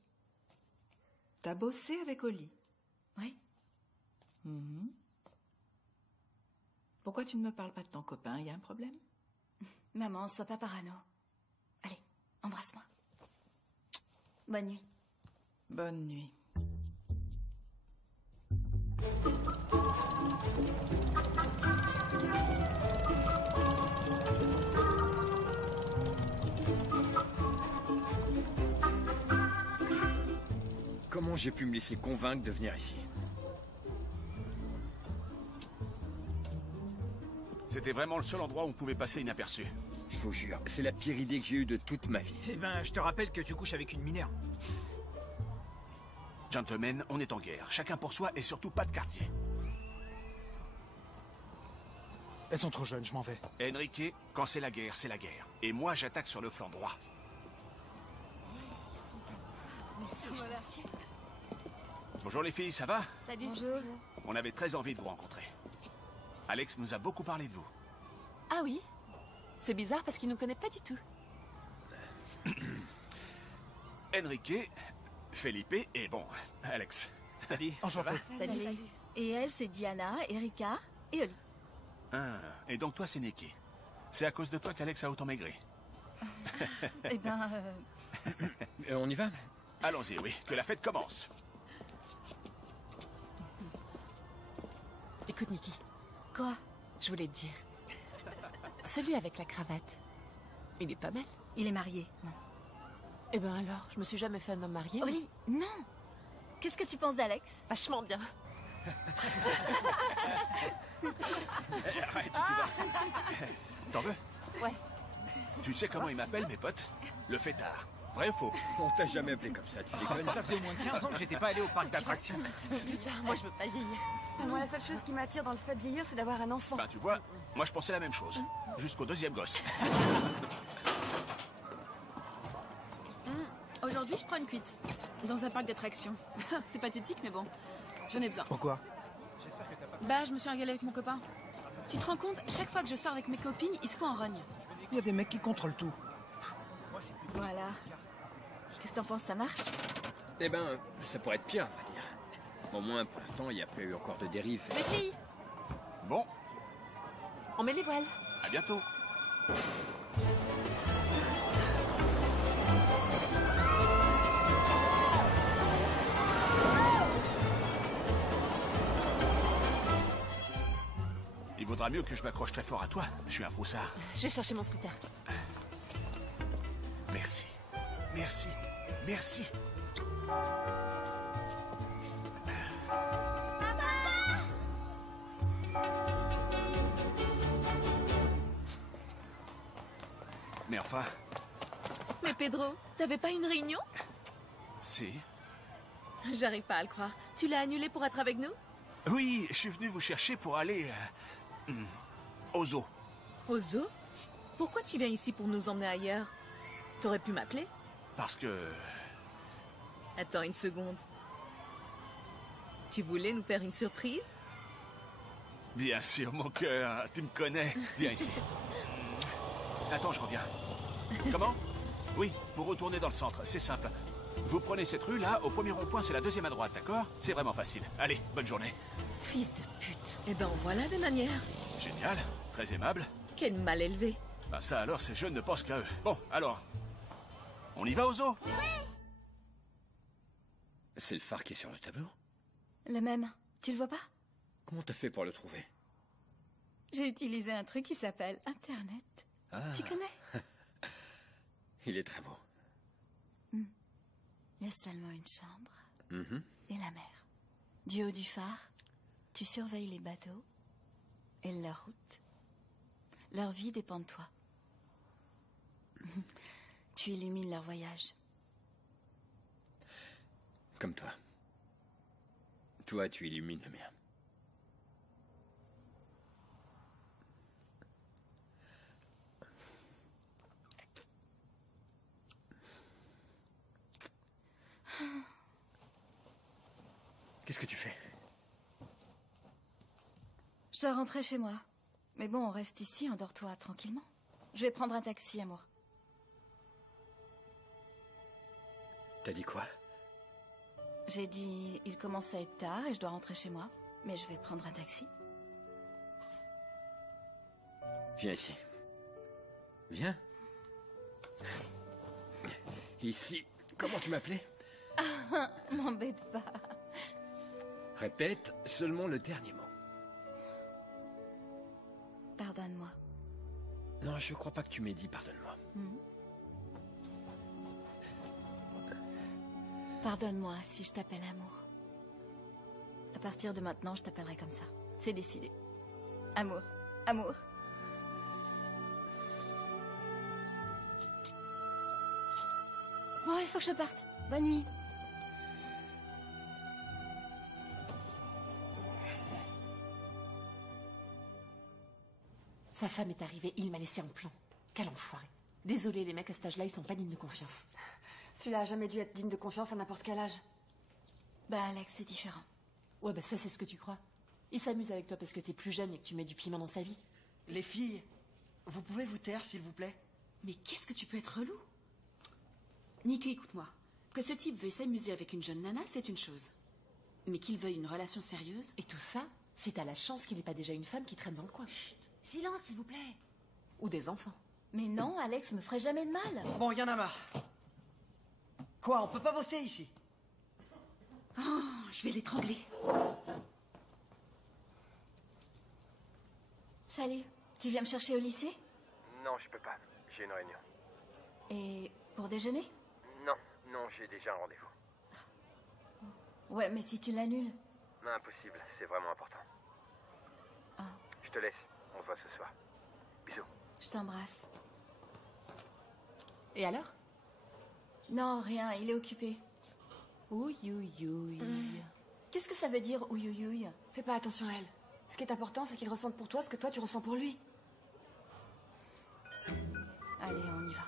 T'as bossé avec Oli? Oui. Pourquoi tu ne me parles pas de ton copain? Y a un problème? Maman, sois pas parano. Allez, embrasse-moi. Bonne nuit. Bonne nuit. façon, j'ai pu me laisser convaincre de venir ici. C'était vraiment le seul endroit où on pouvait passer inaperçu. Je vous jure, c'est la pire idée que j'ai eue de toute ma vie. Eh ben, je te rappelle que tu couches avec une mineure. Gentlemen, on est en guerre. Chacun pour soi et surtout pas de quartier. Elles sont trop jeunes, je m'en vais. Enrique, quand c'est la guerre, c'est la guerre. Et moi, j'attaque sur le flanc droit. Bonjour les filles, ça va? Salut. Bonjour. On avait très envie de vous rencontrer. Alex nous a beaucoup parlé de vous. Ah oui? C'est bizarre parce qu'il nous connaît pas du tout. Enrique, Felipe et bon, Alex. Salut. Enchanté. Salut. Et elle, c'est Diana, Erika et Oli. Ah, et donc toi, c'est Nikki. C'est à cause de toi qu'Alex a autant maigri. Eh ben... On y va? Allons-y, oui. Que la fête commence. Écoute, Nikki. Quoi? Je voulais te dire. Celui avec la cravate, il est pas mal. Il est marié, non? Eh ben alors, je me suis jamais fait un homme marié. Oli, non! Qu'est-ce que tu penses d'Alex? Vachement bien. Arrête, tu vas. T'en veux? Ouais. Tu sais comment il m'appelle, mes potes? Le fêtard. Vrai ou faux? On t'a jamais appelé comme ça, tu déconnes. Ça faisait au moins 15 ans que j'étais pas allé au parc d'attractions. Putain, moi je veux pas vieillir. Moi, la seule chose qui m'attire dans le fait de vieillir, c'est d'avoir un enfant. Ben, tu vois, moi je pensais la même chose. Jusqu'au deuxième gosse. Aujourd'hui, je prends une cuite. Dans un parc d'attractions. C'est pathétique, mais bon. J'en ai besoin. Pourquoi? Bah, je me suis engueulée avec mon copain. Tu te rends compte, chaque fois que je sors avec mes copines, il se fout en rogne. Il y a des mecs qui contrôlent tout. Voilà. Qu'est-ce que t'en penses, ça marche? Eh ben, ça pourrait être pire, on va dire. Au moins, pour l'instant, il n'y a pas eu encore de dérive. Les filles, Bon, on met les voiles. à bientôt. Il vaudra mieux que je m'accroche très fort à toi. Je suis un froussard. Je vais chercher mon scooter. Merci. Merci. Merci. Mais enfin, Mais Pedro, t'avais pas une réunion? si. J'arrive pas à le croire. Tu l'as annulé pour être avec nous? Oui, je suis venu vous chercher pour aller au zoo. Au zoo? Pourquoi tu viens ici pour nous emmener ailleurs? T'aurais pu m'appeler? Parce que... Attends une seconde. Tu voulais nous faire une surprise? Bien sûr, mon cœur, tu me connais. Viens ici. Attends, je reviens. Comment? Oui, vous retournez dans le centre, c'est simple. Vous prenez cette rue, là, au premier rond-point, c'est la deuxième à droite, d'accord? C'est vraiment facile. Allez, bonne journée. Fils de pute. Eh ben voilà des manières. Génial, très aimable. Quel mal élevé. Bah ça alors, ces jeunes ne pensent qu'à eux. Bon, alors, on y va au zoo? C'est le phare qui est sur le tableau? Le même. Tu le vois pas? Comment t'as fait pour le trouver? J'ai utilisé un truc qui s'appelle Internet. Ah. Tu connais? Il est très beau. Il y a seulement une chambre Mhm. et la mer. Du haut du phare, tu surveilles les bateaux et leur route. Leur vie dépend de toi. Tu illumines leur voyage. Comme toi. Toi, tu illumines le mien. Qu'est-ce que tu fais? Je dois rentrer chez moi. Mais bon, on reste ici, endors-toi tranquillement. Je vais prendre un taxi, amour. T'as dit quoi? J'ai dit, il commence à être tard et je dois rentrer chez moi. Mais je vais prendre un taxi. Viens ici. Viens. Ici. Comment tu m'appelais? Ah, m'embête pas. Répète seulement le dernier mot. Pardonne-moi. Non, je crois pas que tu m'aies dit pardonne-moi. Pardonne-moi si je t'appelle Amour. À partir de maintenant, je t'appellerai comme ça. C'est décidé. Amour. Amour. Bon, il faut que je parte. Bonne nuit. Sa femme est arrivée, il m'a laissé en plan. Quel enfoiré. Désolé, les mecs à cet âge-là, ils sont pas dignes de confiance. Celui-là a jamais dû être digne de confiance à n'importe quel âge. Bah, Alex, c'est différent. Ouais, bah ça, c'est ce que tu crois. Il s'amuse avec toi parce que t'es plus jeune et que tu mets du piment dans sa vie. Les filles, vous pouvez vous taire, s'il vous plaît? Mais qu'est-ce que tu peux être relou? Nikki, écoute-moi. Que ce type veuille s'amuser avec une jeune nana, c'est une chose. Mais qu'il veuille une relation sérieuse... Et tout ça, si t'as la chance qu'il n'ait pas déjà une femme qui traîne dans le coin. Chut, silence, s'il vous plaît. Ou des enfants. Mais non, Alex me ferait jamais de mal. Bon, y en a marre. Quoi, on peut pas bosser ici? Oh, je vais l'étrangler. Salut, tu viens me chercher au lycée? Non, je peux pas. J'ai une réunion. Et pour déjeuner? Non, j'ai déjà un rendez-vous. Ouais, mais si tu l'annules? Impossible, c'est vraiment important. Je te laisse, on se voit ce soir. Bisous. Je t'embrasse. Et alors? Non, rien, il est occupé. Ouïe, ouïe, ouïe. Qu'est-ce que ça veut dire, ouïe, ouïe, ouïe? Fais pas attention à elle. Ce qui est important, c'est qu'il ressente pour toi ce que toi tu ressens pour lui. Allez, on y va.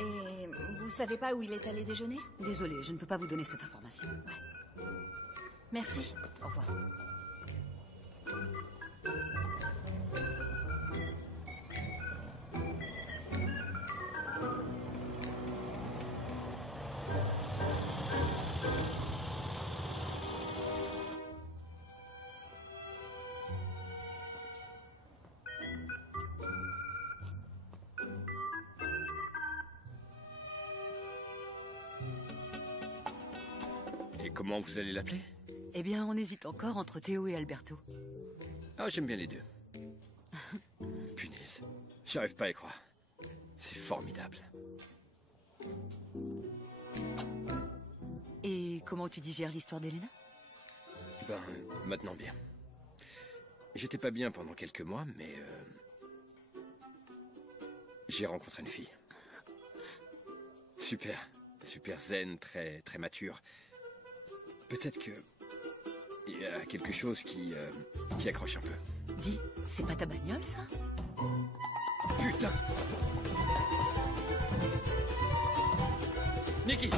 Et vous savez pas où il est allé déjeuner? Désolée, je ne peux pas vous donner cette information. Ouais. Merci. Au revoir. Et comment vous allez l'appeler? Eh bien, on hésite encore entre Théo et Alberto. Ah, j'aime bien les deux. Punaise, j'arrive pas à y croire. C'est formidable. Et comment tu digères l'histoire d'Elena? Ben, maintenant bien. J'étais pas bien pendant quelques mois, mais... j'ai rencontré une fille. Super, super zen, très mature. Peut-être que... il y a quelque chose qui accroche un peu. Dis, c'est pas ta bagnole, ça? Putain! Nikki,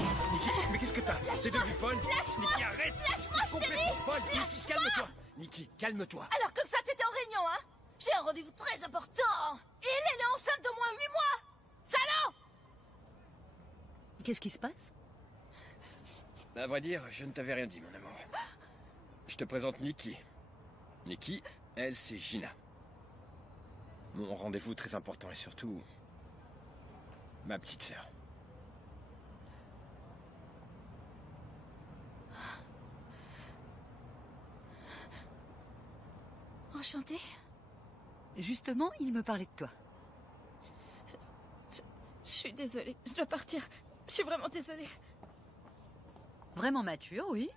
mais qu'est-ce que t'as? C'est devenu folle? Lâche-moi! Nikki, arrête! Lâche-moi, je t'ai dit! Complètement folle! Nikki, calme-toi! Nikki, calme-toi! Alors comme ça, t'étais en réunion, hein? J'ai un rendez-vous très important! Et elle est enceinte d'au moins 8 mois! Salaud! Qu'est-ce qui se passe? À vrai dire, je ne t'avais rien dit, mon amour. Je te présente Nikki. Nikki, elle, c'est Gina. Mon rendez-vous très important et surtout... ma petite sœur. Enchantée. Justement, il me parlait de toi. Je suis désolée, je dois partir. Je suis vraiment désolée. Vraiment mature, oui.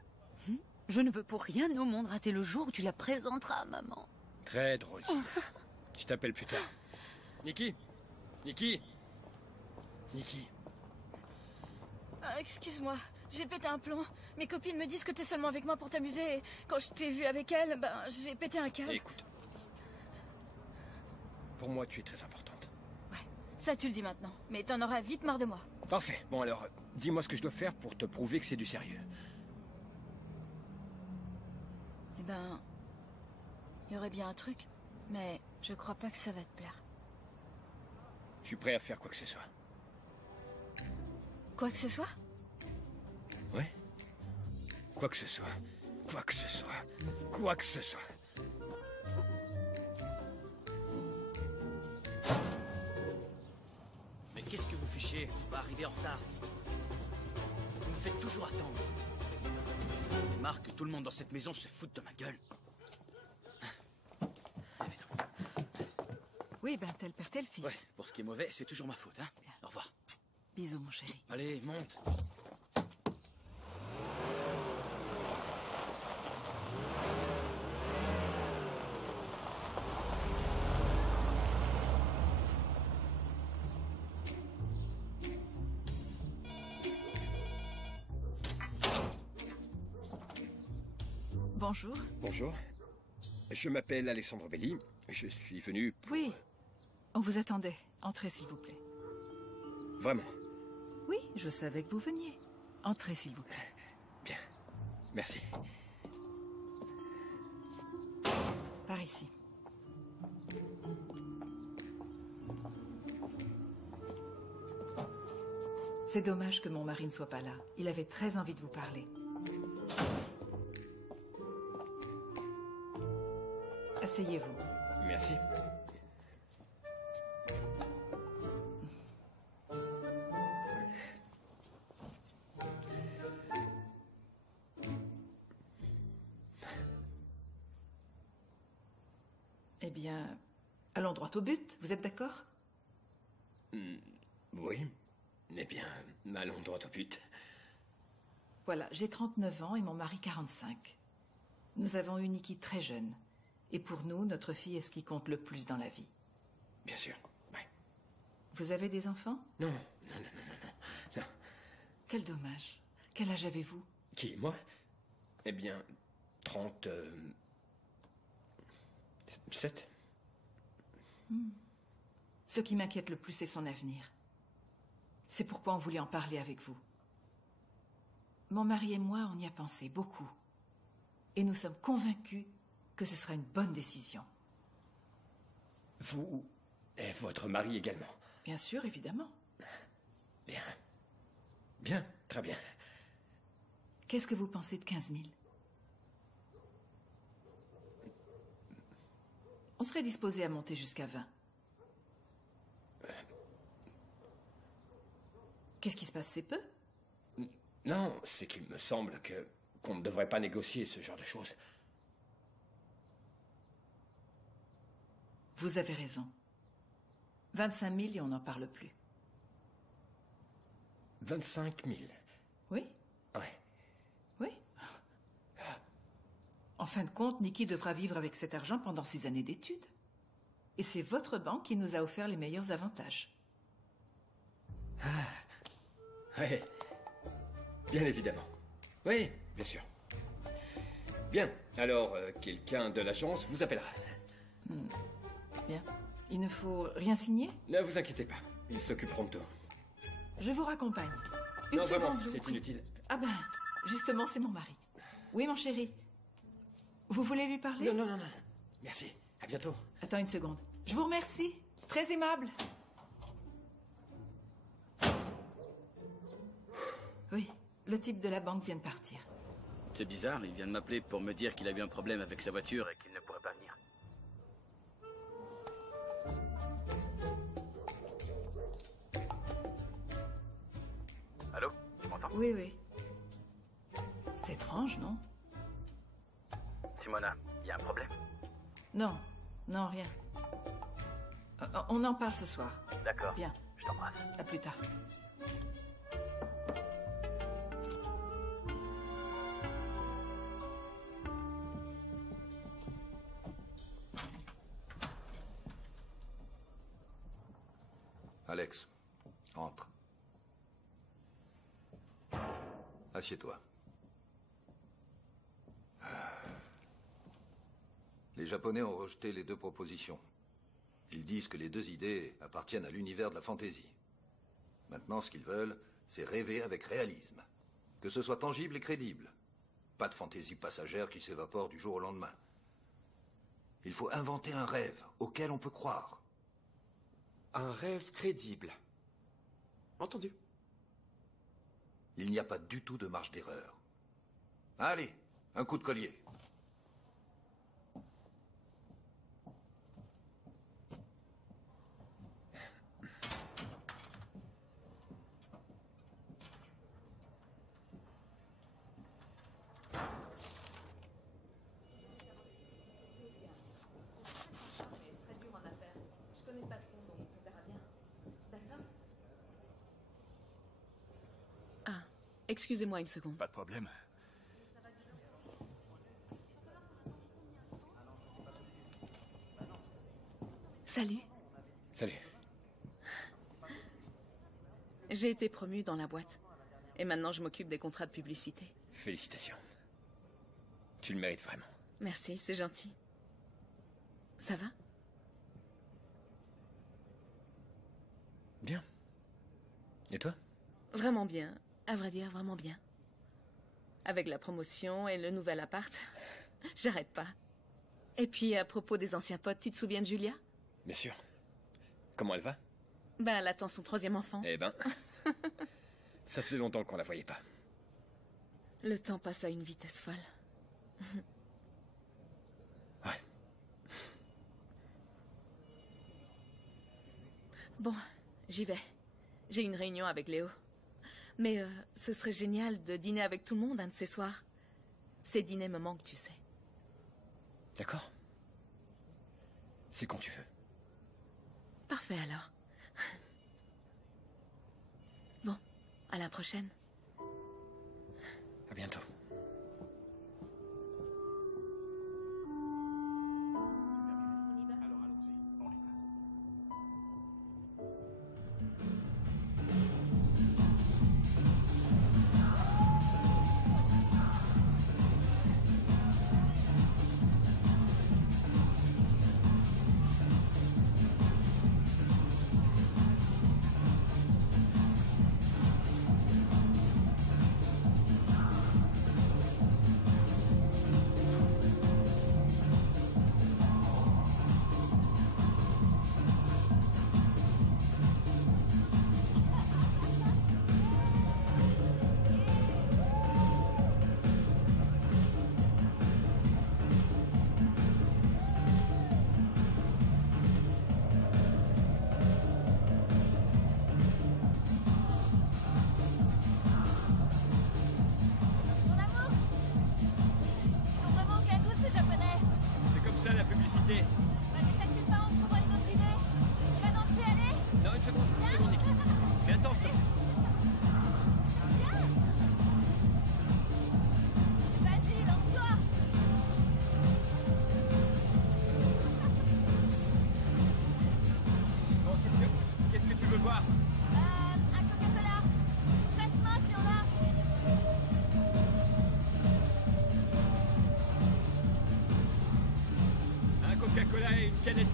Je ne veux pour rien au monde rater le jour où tu la présenteras à maman. Très drôle, Gina. Je t'appelle plus tard. Nikki? Nikki? Nikki? Excuse-moi, j'ai pété un plomb. Mes copines me disent que t'es seulement avec moi pour t'amuser. Et quand je t'ai vue avec elle, ben, j'ai pété un câble. Écoute. Pour moi, tu es très importante. Ouais, ça tu le dis maintenant. Mais t'en auras vite marre de moi. Parfait. Bon alors, dis-moi ce que je dois faire pour te prouver que c'est du sérieux. Eh ben... il y aurait bien un truc. Mais je crois pas que ça va te plaire. Je suis prêt à faire quoi que ce soit. Quoi que ce soit? Ouais. Quoi que ce soit. Quoi que ce soit. Quoi que ce soit. Mais qu'est-ce que vous fichez? On va arriver en retard. Vous me faites toujours attendre. J'en ai marre que tout le monde dans cette maison se foute de ma gueule. Oui, ben tel père, tel fils. Ouais, pour ce qui est mauvais, c'est toujours ma faute, hein. Au revoir. Bisous, mon chéri. Allez, monte. Bonjour. Bonjour. Je m'appelle Alessandro Belli. Je suis venu pour... Oui, on vous attendait. Entrez, s'il vous plaît. Vraiment? Oui, je savais que vous veniez. Entrez, s'il vous plaît. Bien. Merci. Par ici. C'est dommage que mon mari ne soit pas là. Il avait très envie de vous parler. Asseyez-vous. Merci. Eh bien, allons droit au but. Vous êtes d'accord? Oui. Eh bien, allons droit au but. Voilà, j'ai 39 ans et mon mari 45. Nous avons eu Nikki très jeune. Et pour nous, notre fille est ce qui compte le plus dans la vie. Bien sûr, oui. Vous avez des enfants? Non, non. Quel dommage. Quel âge avez-vous? Qui, moi? Eh bien, 37. Ce qui m'inquiète le plus, c'est son avenir. C'est pourquoi on voulait en parler avec vous. Mon mari et moi, on y a pensé beaucoup. Et nous sommes convaincus que ce sera une bonne décision. Vous et votre mari également? Bien sûr, évidemment. Bien. Bien, très bien. Qu'est-ce que vous pensez de 15 000? On serait disposé à monter jusqu'à 20. Qu'est-ce qui se passe, c'est peu? Non, c'est qu'il me semble qu'on ne devrait pas négocier ce genre de choses. Vous avez raison. 25 000 et on n'en parle plus. 25 000? Oui. Oui. Oui. En fin de compte, Nikki devra vivre avec cet argent pendant 6 années d'études. Et c'est votre banque qui nous a offert les meilleurs avantages. Oui. Bien évidemment. Oui, bien sûr. Bien. Alors, quelqu'un de l'agence vous appellera. Bien. Il ne faut rien signer? Ne vous inquiétez pas. Ils s'occuperont de tout. Je vous raccompagne. Une Non, vraiment, seconde, je vous c'est prie. inutile. Ah ben, justement, c'est mon mari. Oui, mon chéri. Vous voulez lui parler? Non. Merci. À bientôt. Attends une seconde. Je vous remercie. Très aimable. Oui, le type de la banque vient de partir. C'est bizarre, il vient de m'appeler pour me dire qu'il a eu un problème avec sa voiture et qu'il ne pourrait pas venir. Allô? Tu m'entends? Oui, oui. C'est étrange, non? Simona, il y a un problème? Non, non, rien. On en parle ce soir. D'accord. Bien. Je t'embrasse. À plus tard. Alex, entre. Assieds-toi. Les Japonais ont rejeté les 2 propositions. Ils disent que les 2 idées appartiennent à l'univers de la fantaisie. Maintenant, ce qu'ils veulent, c'est rêver avec réalisme. Que ce soit tangible et crédible. Pas de fantaisie passagère qui s'évapore du jour au lendemain. Il faut inventer un rêve auquel on peut croire. Un rêve crédible. Entendu. Il n'y a pas du tout de marge d'erreur. Allez, un coup de collier. Excusez-moi une seconde. Pas de problème. Salut. Salut. J'ai été promue dans la boîte. Et maintenant, je m'occupe des contrats de publicité. Félicitations. Tu le mérites vraiment. Merci, c'est gentil. Ça va? Bien. Et toi? Vraiment bien. À vrai dire, vraiment bien. Avec la promotion et le nouvel appart, j'arrête pas. Et puis, à propos des anciens potes, tu te souviens de Julia? Bien sûr. Comment elle va? Ben, elle attend son 3e enfant. Eh ben... ça faisait longtemps qu'on la voyait pas. Le temps passe à une vitesse folle. Ouais. Bon, j'y vais. J'ai une réunion avec Léo. Mais ce serait génial de dîner avec tout le monde un de ces soirs. Ces dîners me manquent, tu sais. D'accord. C'est quand tu veux. Parfait alors. Bon, à la prochaine. À bientôt.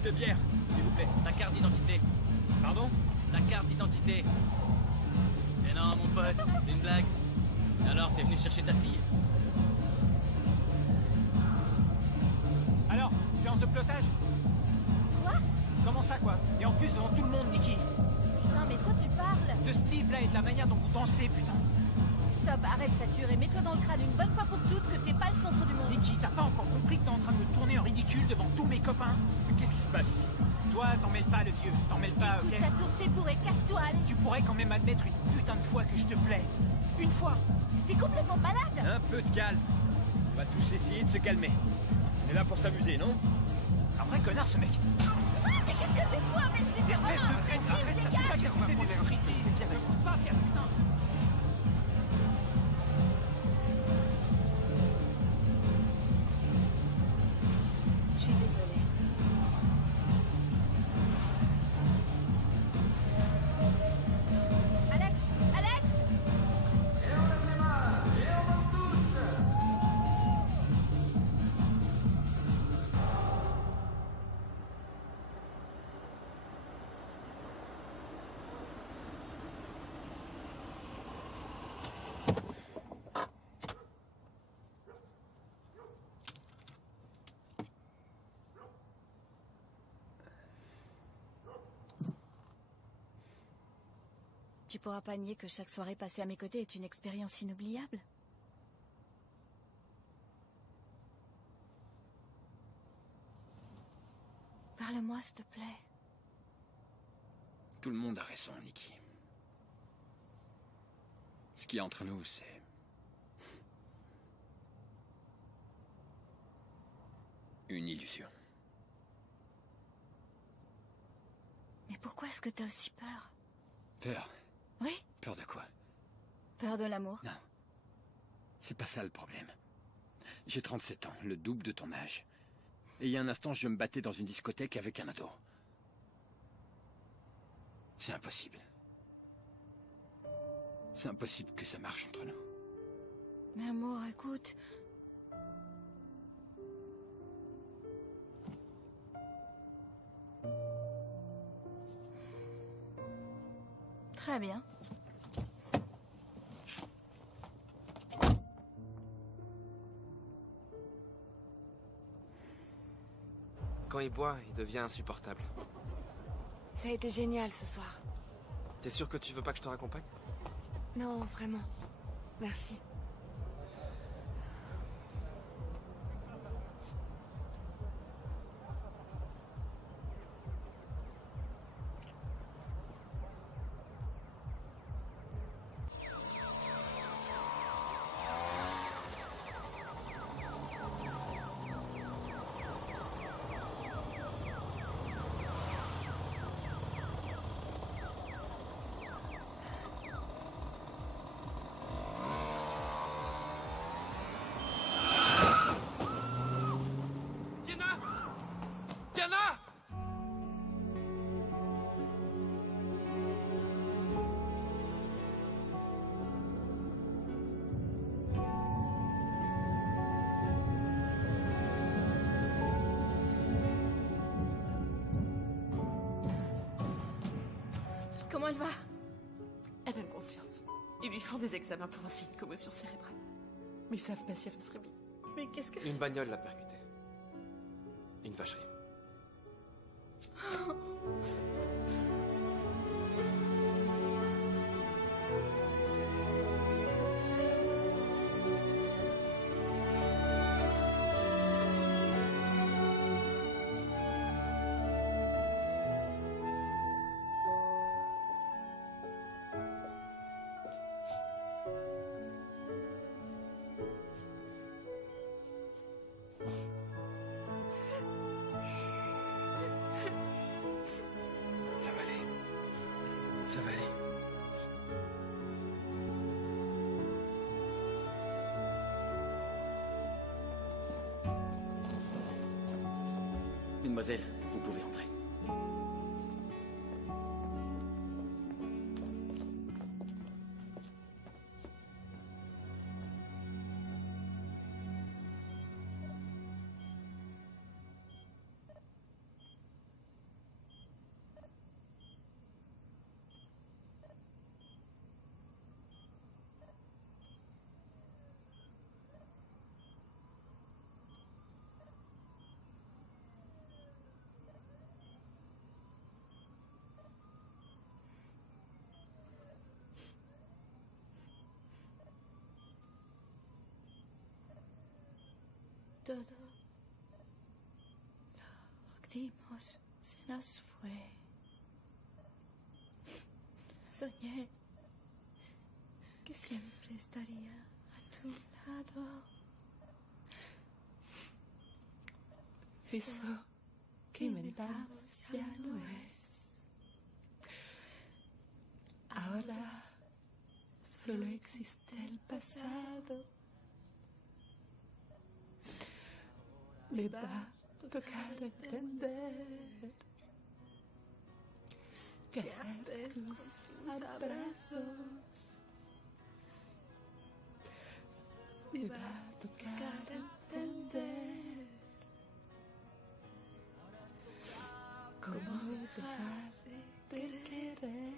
De bière, s'il vous plaît. Ta carte d'identité. Pardon? Ta carte d'identité. Mais non, mon pote, c'est une blague. Alors, t'es venu chercher ta fille? Alors, séance de pilotage? Quoi? Comment ça, quoi? Et en plus, devant tout le monde, Nikki. Putain, mais de quoi tu parles? De ce type-là et de la manière dont vous dansez, putain. Stop, arrête Satur et mets-toi dans le crâne une bonne fois pour toutes que t'es pas le centre du monde. Nikki, t'as pas encore compris que t'es en train de me tourner en ridicule devant tous mes copains? Mais qu'est-ce qui se passe ici? Toi, t'en mêles pas, le vieux. T'en mêles pas, Écoute, ok? Satur, t'es bourré, casse-toi, allez. Tu pourrais quand même admettre une putain de fois que je te plais. Une fois. T'es complètement malade. Un peu de calme. On va tous essayer de se calmer. On est là pour s'amuser, non? Un vrai connard, ce mec. Mais qu'est-ce que tu fous, imbécile? T'es Espèce vraiment de traître, imbécile, arrête, ça dégage. fait pas qu'écouter des verres ici. Mais ça commence pas à faire, putain. Je suis désolée. Alex! Alex! Tu pourras pas nier que chaque soirée passée à mes côtés est une expérience inoubliable. Parle-moi, s'il te plaît. Tout le monde a raison, Nikki. Ce qu'il y a entre nous, c'est... une illusion. Mais pourquoi est-ce que t'as aussi peur? Peur? Oui? Peur de quoi? Peur de l'amour? Non. C'est pas ça le problème. J'ai 37 ans, le double de ton âge. Et il y a un instant, je me battais dans une discothèque avec un ado. C'est impossible. C'est impossible que ça marche entre nous. Mais amour, écoute... Très bien. Quand il boit, il devient insupportable. Ça a été génial ce soir. T'es sûr que tu veux pas que je te raccompagne? Non, vraiment. Merci. Diana! Comment elle va? Elle est inconsciente. Ils lui font des examens pour voir s'il y a une commotion cérébrale. Mais ils savent pas si elle va se réveiller. Mais qu'est-ce que... Une bagnole l'a percutée. Une vacherie. Ça va aller. Ça va aller. Mademoiselle, vous pouvez entrer. Todo lo que dimos se nos fue. Soñé que siempre estaría a tu lado. Eso que inventamos ya no es. Ahora solo existe el pasado. Me va a tocar entender que hacer tus abrazos. Me va a tocar entender cómo dejar de querer,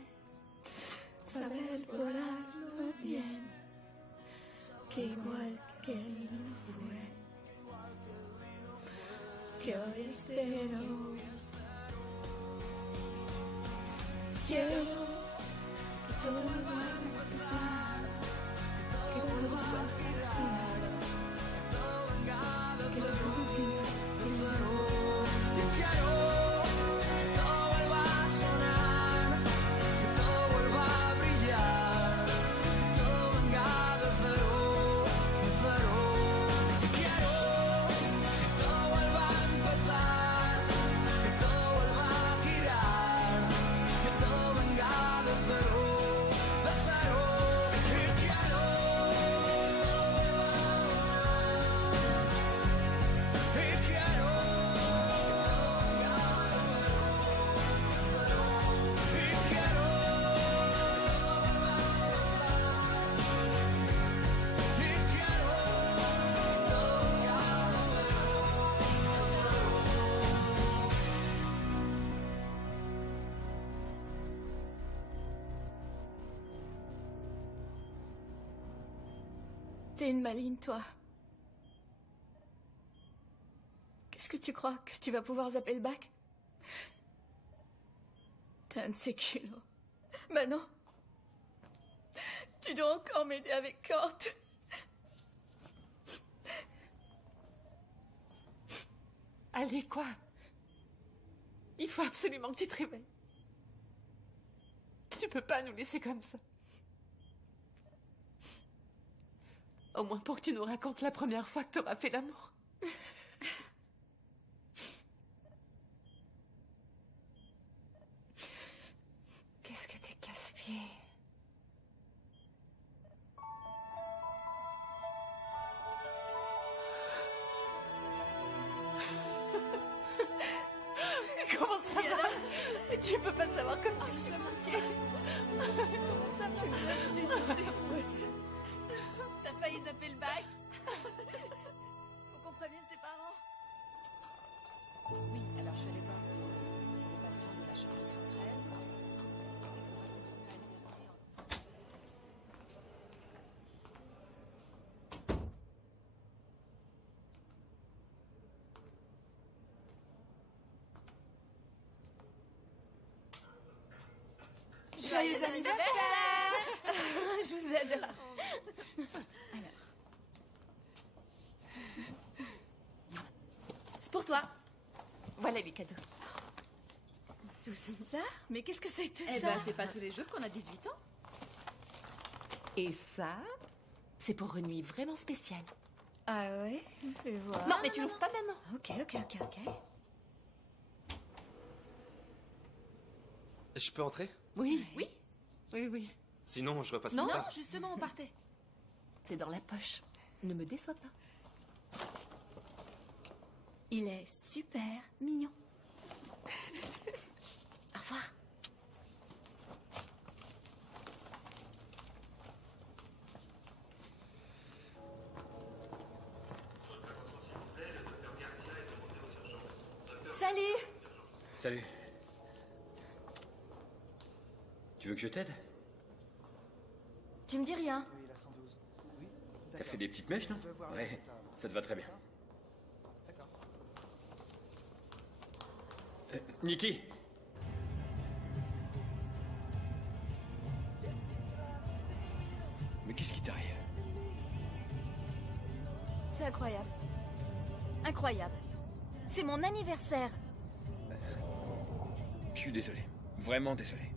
saber volarlo bien, que igual que él no fue. Que hoy es cero. Quiero que todo vuelva a empezar, que todo vuelva a girar, que todo vuelva a cero. Yo quiero que todo vuelva a sonar, que todo vuelva a brillar, que todo venga de cero, de cero. Yo quiero que todo vuelva a empezar, que todo vuelva a girar, que todo venga de cero, de T'es une maligne, toi. Qu'est-ce que tu crois? Que tu vas pouvoir zapper le bac? T'as un de ces culots. Bah non. Tu dois encore m'aider avec Kort. Allez, quoi? Il faut absolument que tu te réveilles. Tu peux pas nous laisser comme ça. Au moins pour que tu nous racontes la première fois que t'auras fait l'amour. Qu'est-ce que t'es casse-pied. Comment ça va? Tu peux pas savoir comme tu me fais manquer. Comment ça? Tu me l'as dit, c'est fausse. T'as failli zapper le bac. Faut qu'on prévienne ses parents. Oui, alors je suis allée voir le patient de la chambre 213. Il faudra continuer à intervenir. Joyeux anniversaire. Je vous adore. C'est pour toi. Voilà les cadeaux. Tout ça? Mais qu'est-ce que c'est que tout Eh ça? ben, c'est pas tous les jours qu'on a 18 ans. Et ça, c'est pour une nuit vraiment spéciale. Ah ouais? Fais voir. Non, mais tu l'ouvres pas maintenant. Ok. Je peux entrer? Oui. Sinon, je repasse Non, plus tard. Justement, on partait. C'est dans la poche. Ne me déçois pas. Il est super mignon. Au revoir. Salut. Salut. Tu veux que je t'aide? Tu me dis rien. T'as fait des petites mèches, non? Ouais, ça te va très bien. Nikki! Mais qu'est-ce qui t'arrive? C'est incroyable. Incroyable. C'est mon anniversaire. Je suis désolé. Vraiment désolé.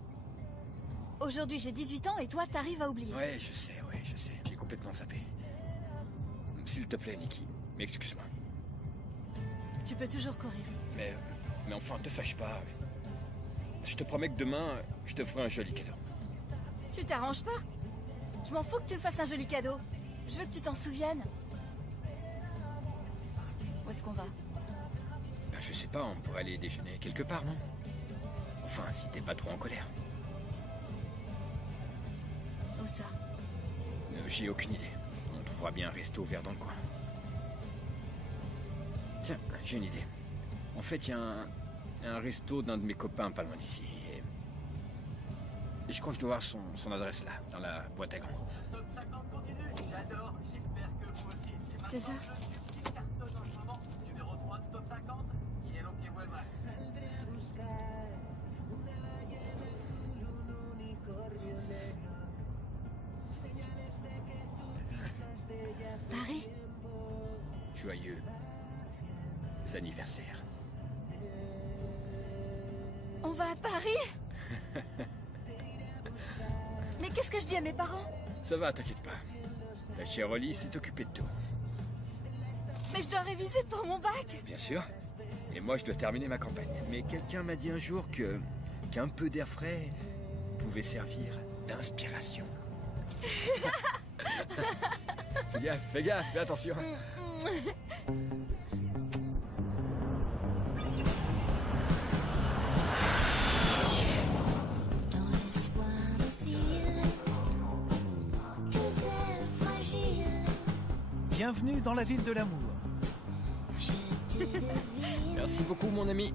Aujourd'hui, j'ai 18 ans et toi, t'arrives à oublier. Ouais, je sais. J'ai complètement zappé. S'il te plaît, Nikki, excuse-moi. Tu peux toujours courir. Mais enfin, te fâche pas. Je te promets que demain, je te ferai un joli cadeau. Tu t'arranges pas? Je m'en fous que tu me fasses un joli cadeau. Je veux que tu t'en souviennes. Où est-ce qu'on va? Ben, je sais pas, on pourrait aller déjeuner quelque part, non? Enfin, si t'es pas trop en colère. Où ça? J'ai aucune idée. On trouvera bien un resto ouvert dans le coin. Tiens, j'ai une idée. En fait, il y a un resto d'un de mes copains pas loin d'ici. Et je crois que je dois avoir son adresse là, dans la boîte à gants. C'est ça? Paris? Joyeux anniversaire. On va à Paris? Mais qu'est-ce que je dis à mes parents? Ça va, t'inquiète pas. La chère Holly s'est occupée de tout. Mais je dois réviser pour mon bac. Bien sûr. Et moi, je dois terminer ma campagne. Mais quelqu'un m'a dit un jour qu'un peu d'air frais pouvait servir d'inspiration. Fais gaffe, fais attention. Bienvenue dans la ville de l'amour. Merci beaucoup, mon ami.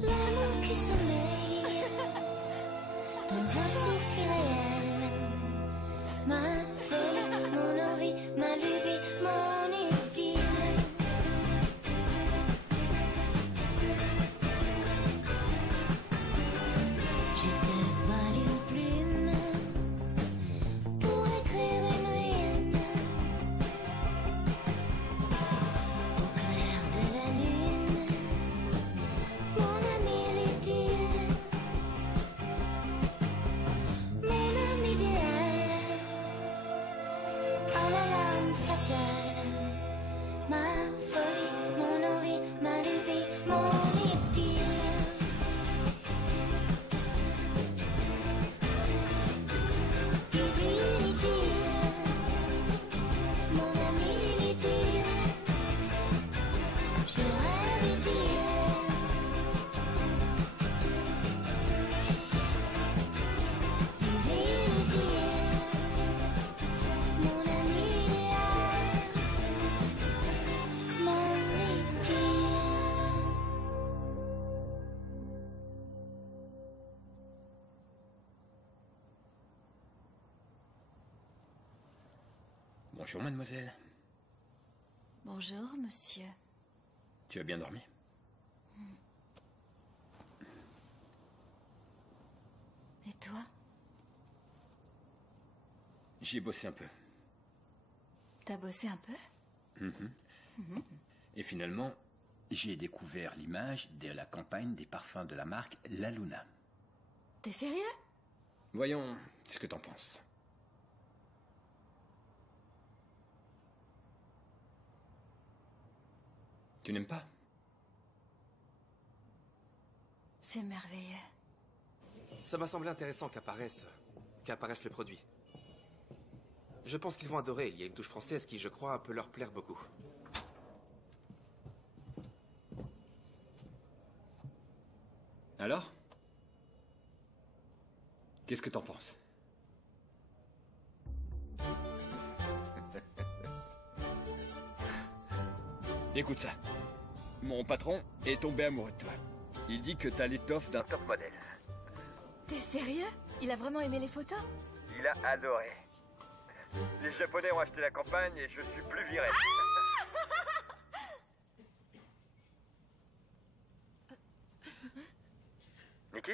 L'amour qui sommeille dans un Bonjour, mademoiselle. Bonjour, monsieur. Tu as bien dormi? Et toi? J'ai bossé un peu. T'as bossé un peu? Et finalement, j'ai découvert l'image de la campagne des parfums de la marque La Luna. T'es sérieux? Voyons ce que t'en penses. Tu n'aimes pas? C'est merveilleux. Ça m'a semblé intéressant qu'apparaisse le produit. Je pense qu'ils vont adorer. Il y a une touche française qui, je crois, peut leur plaire beaucoup. Alors? Qu'est-ce que t'en penses? Écoute ça. Mon patron est tombé amoureux de toi. Il dit que t'as l'étoffe d'un top modèle. T'es sérieux? Il a vraiment aimé les photos? Il a adoré. Les Japonais ont acheté la campagne et je suis plus viré. Nikki?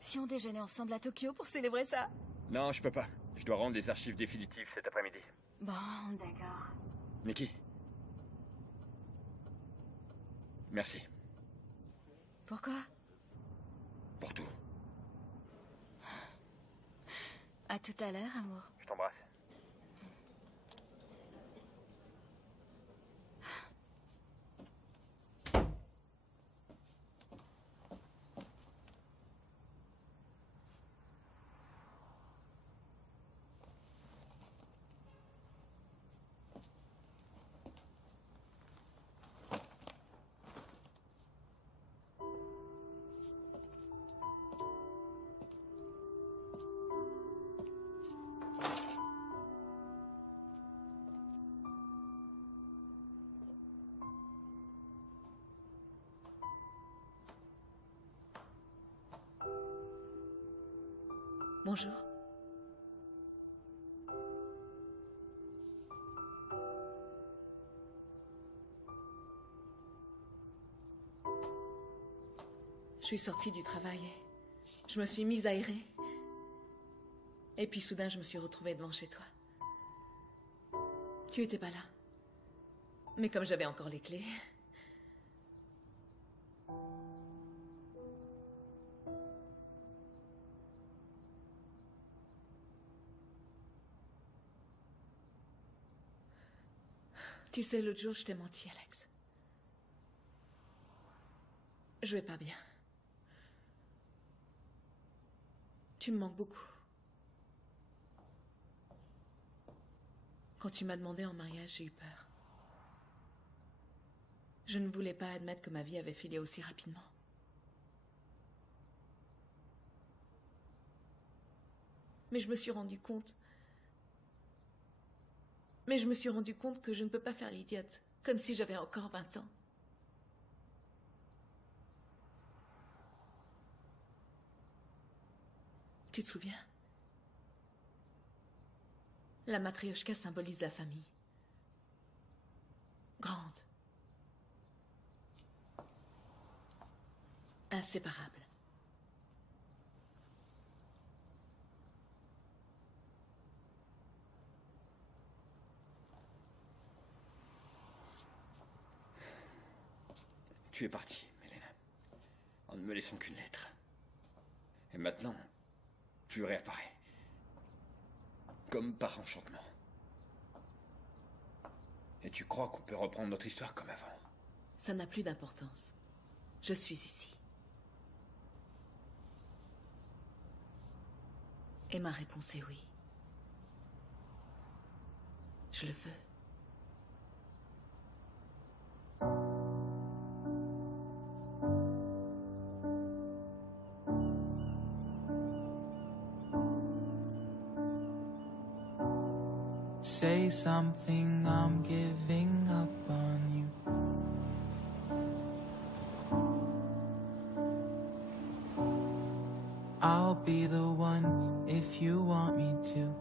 Si on déjeunait ensemble à Tokyo pour célébrer ça? Non, je peux pas. Je dois rendre les archives définitives cet après-midi. Bon, d'accord. Nikki. Merci. Pourquoi? Pour tout. À tout à l'heure, amour. Je t'embrasse. Bonjour. Je suis sortie du travail. Je me suis mise à errer. Et puis soudain, je me suis retrouvée devant chez toi. Tu étais pas là. Mais comme j'avais encore les clés... Tu sais, l'autre jour, je t'ai menti, Alex. Je vais pas bien. Tu me manques beaucoup. Quand tu m'as demandé en mariage, j'ai eu peur. Je ne voulais pas admettre que ma vie avait filé aussi rapidement. Mais je me suis rendu compte... Mais je me suis rendu compte que je ne peux pas faire l'idiote, comme si j'avais encore 20 ans. Tu te souviens? La matrioshka symbolise la famille. Grande. Inséparable. Tu es partie, Mélène, en ne me laissant qu'une lettre. Et maintenant, tu réapparais. Comme par enchantement. Et tu crois qu'on peut reprendre notre histoire comme avant? Ça n'a plus d'importance. Je suis ici. Et ma réponse est oui. Je le veux. Say something, I'm giving up on you. I'll be the one if you want me to.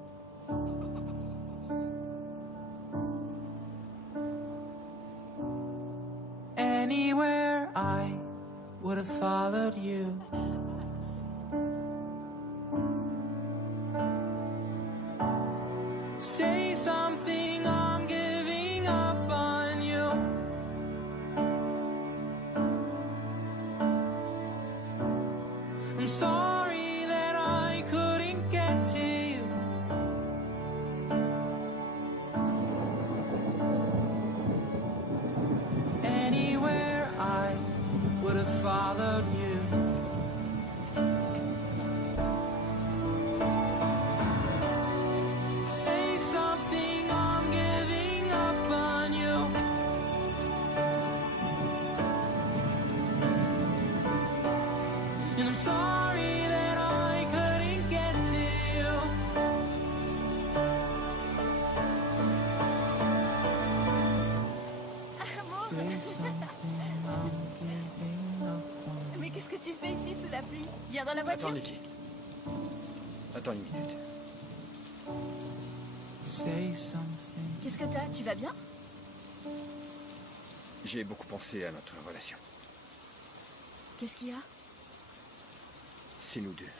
Anywhere I would have followed you. Say something, I'm giving up on you. I'm sorry that I couldn't get to you. Anywhere I would have followed you. Say something, I'm giving up on you. And I'm sorry that I couldn't get to you. Say something, I'm giving up on. Mais qu'est-ce que tu fais ici sous la pluie? Viens dans la voiture. Attends, Nikki. Attends une minute. Say something. Qu'est-ce que t'as? Tu vas bien? J'ai beaucoup pensé à notre relation. Qu'est-ce qu'il y a? C'est nous deux.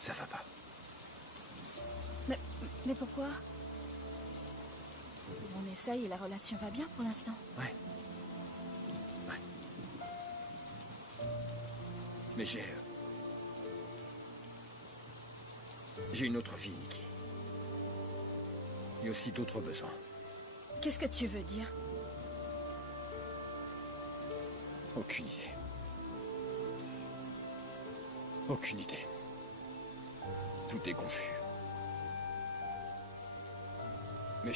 Ça va pas. Mais pourquoi? On essaye et la relation va bien pour l'instant. Ouais. Mais j'ai une autre vie, Nikki. Et aussi d'autres besoins. Qu'est-ce que tu veux dire? Aucune idée. Aucune idée. Tout est confus. Mais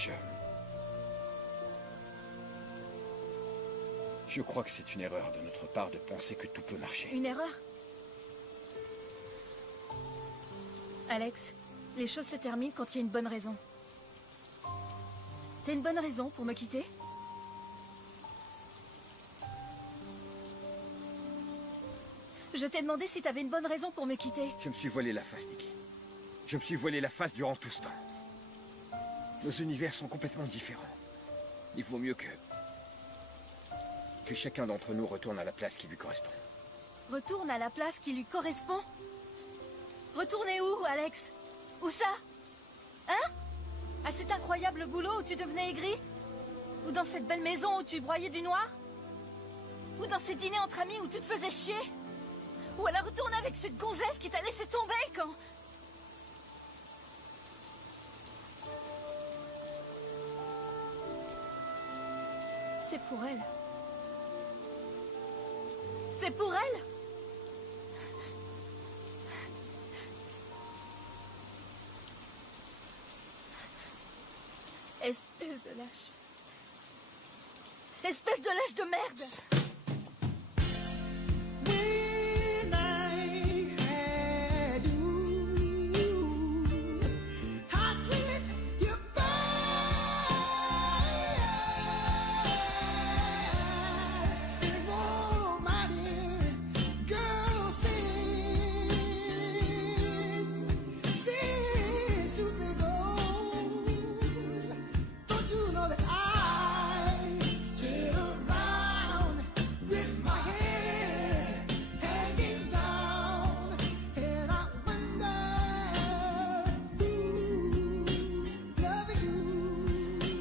je crois que c'est une erreur de notre part de penser que tout peut marcher. Une erreur? Alex, les choses se terminent quand il y a une bonne raison. T'as une bonne raison pour me quitter? Je t'ai demandé si t'avais une bonne raison pour me quitter. Je me suis voilé la face, Nikki. Je me suis voilé la face durant tout ce temps. Nos univers sont complètement différents. Il vaut mieux que chacun d'entre nous retourne à la place qui lui correspond. Retourne à la place qui lui correspond? Retourner où, Alex? Où ça? Hein? À cet incroyable boulot où tu devenais aigri? Ou dans cette belle maison où tu broyais du noir? Ou dans ces dîners entre amis où tu te faisais chier? Ou alors retourner avec cette gonzesse qui t'a laissé tomber quand... C'est pour elle. C'est pour elle. Espèce de lâche. Espèce de lâche de merde.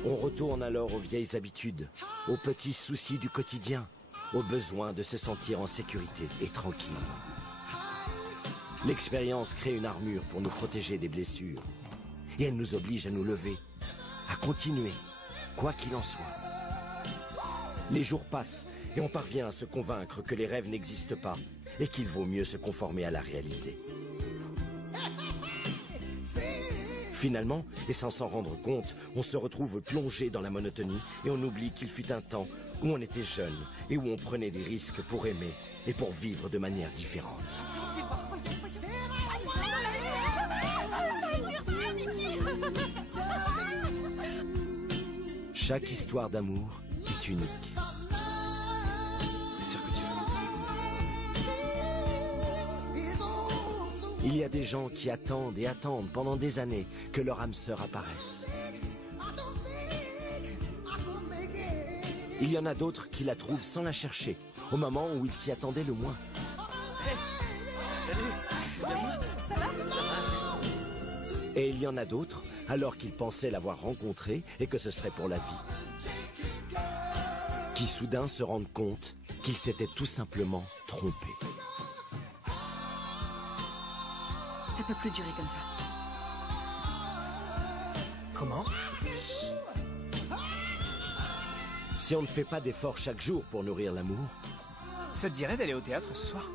On retourne alors aux vieilles habitudes, aux petits soucis du quotidien, au besoin de se sentir en sécurité et tranquille. L'expérience crée une armure pour nous protéger des blessures. Et elle nous oblige à nous lever, à continuer, quoi qu'il en soit. Les jours passent et on parvient à se convaincre que les rêves n'existent pas et qu'il vaut mieux se conformer à la réalité. Finalement, et sans s'en rendre compte, on se retrouve plongé dans la monotonie et on oublie qu'il fut un temps où on était jeune et où on prenait des risques pour aimer et pour vivre de manière différente. Chaque histoire d'amour est unique. T'es sûr que tu veux? Il y a des gens qui attendent et attendent pendant des années que leur âme sœur apparaisse. Il y en a d'autres qui la trouvent sans la chercher, au moment où ils s'y attendaient le moins. Salut, c'est bien moi. Ça va? Et il y en a d'autres, alors qu'ils pensaient l'avoir rencontrée et que ce serait pour la vie, qui soudain se rendent compte qu'ils s'étaient tout simplement trompés. Ça peut plus durer comme ça. Comment? Si on ne fait pas d'efforts chaque jour pour nourrir l'amour... Ça te dirait d'aller au théâtre ce soir?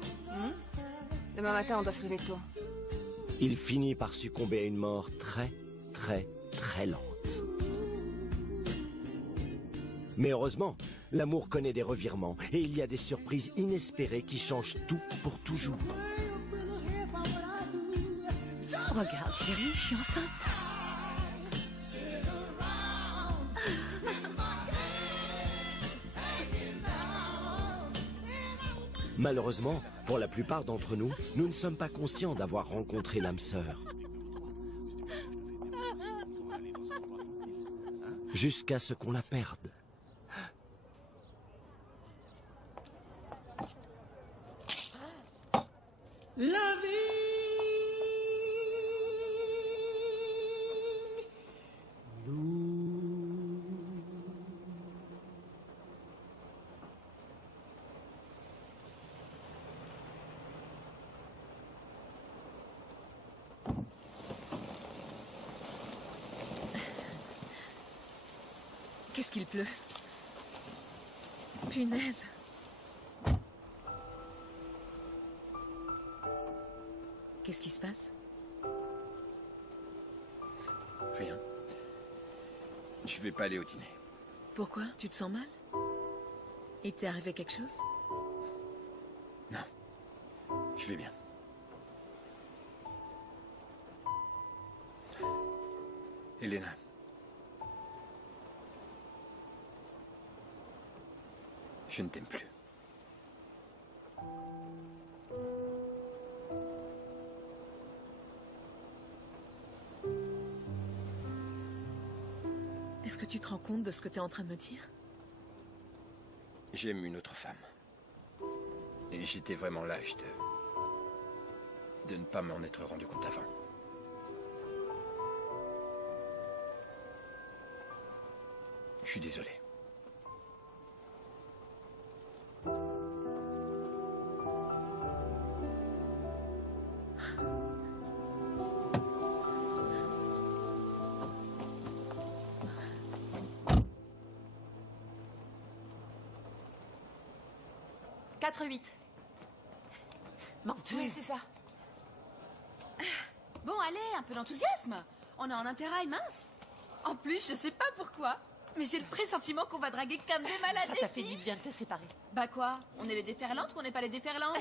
Demain matin, on doit se lever tôt. Il finit par succomber à une mort très, très, très lente. Mais heureusement, l'amour connaît des revirements et il y a des surprises inespérées qui changent tout pour toujours. Regarde, chérie, je suis enceinte. Malheureusement, pour la plupart d'entre nous, nous ne sommes pas conscients d'avoir rencontré l'âme sœur. Jusqu'à ce qu'on la perde. La vie. Qu'est-ce qu'il pleut? Punaise. Qu'est-ce qui se passe? Rien. Je vais pas aller au dîner. Pourquoi? Tu te sens mal? Il t'est arrivé quelque chose? Non. Je vais bien. Elena. Je ne t'aime plus. Est-ce que tu te rends compte de ce que tu es en train de me dire? J'aime une autre femme. Et j'étais vraiment lâche de ne pas m'en être rendu compte avant. Je suis désolé. Menteuse. Oui, c'est ça. Bon, allez, un peu d'enthousiasme. On est en intérêt, mince. En plus, je sais pas pourquoi, mais j'ai le pressentiment qu'on va draguer comme des malades. Ça t'a fait du bien de te séparer. Bah quoi? On est les déferlantes ou on n'est pas les déferlantes?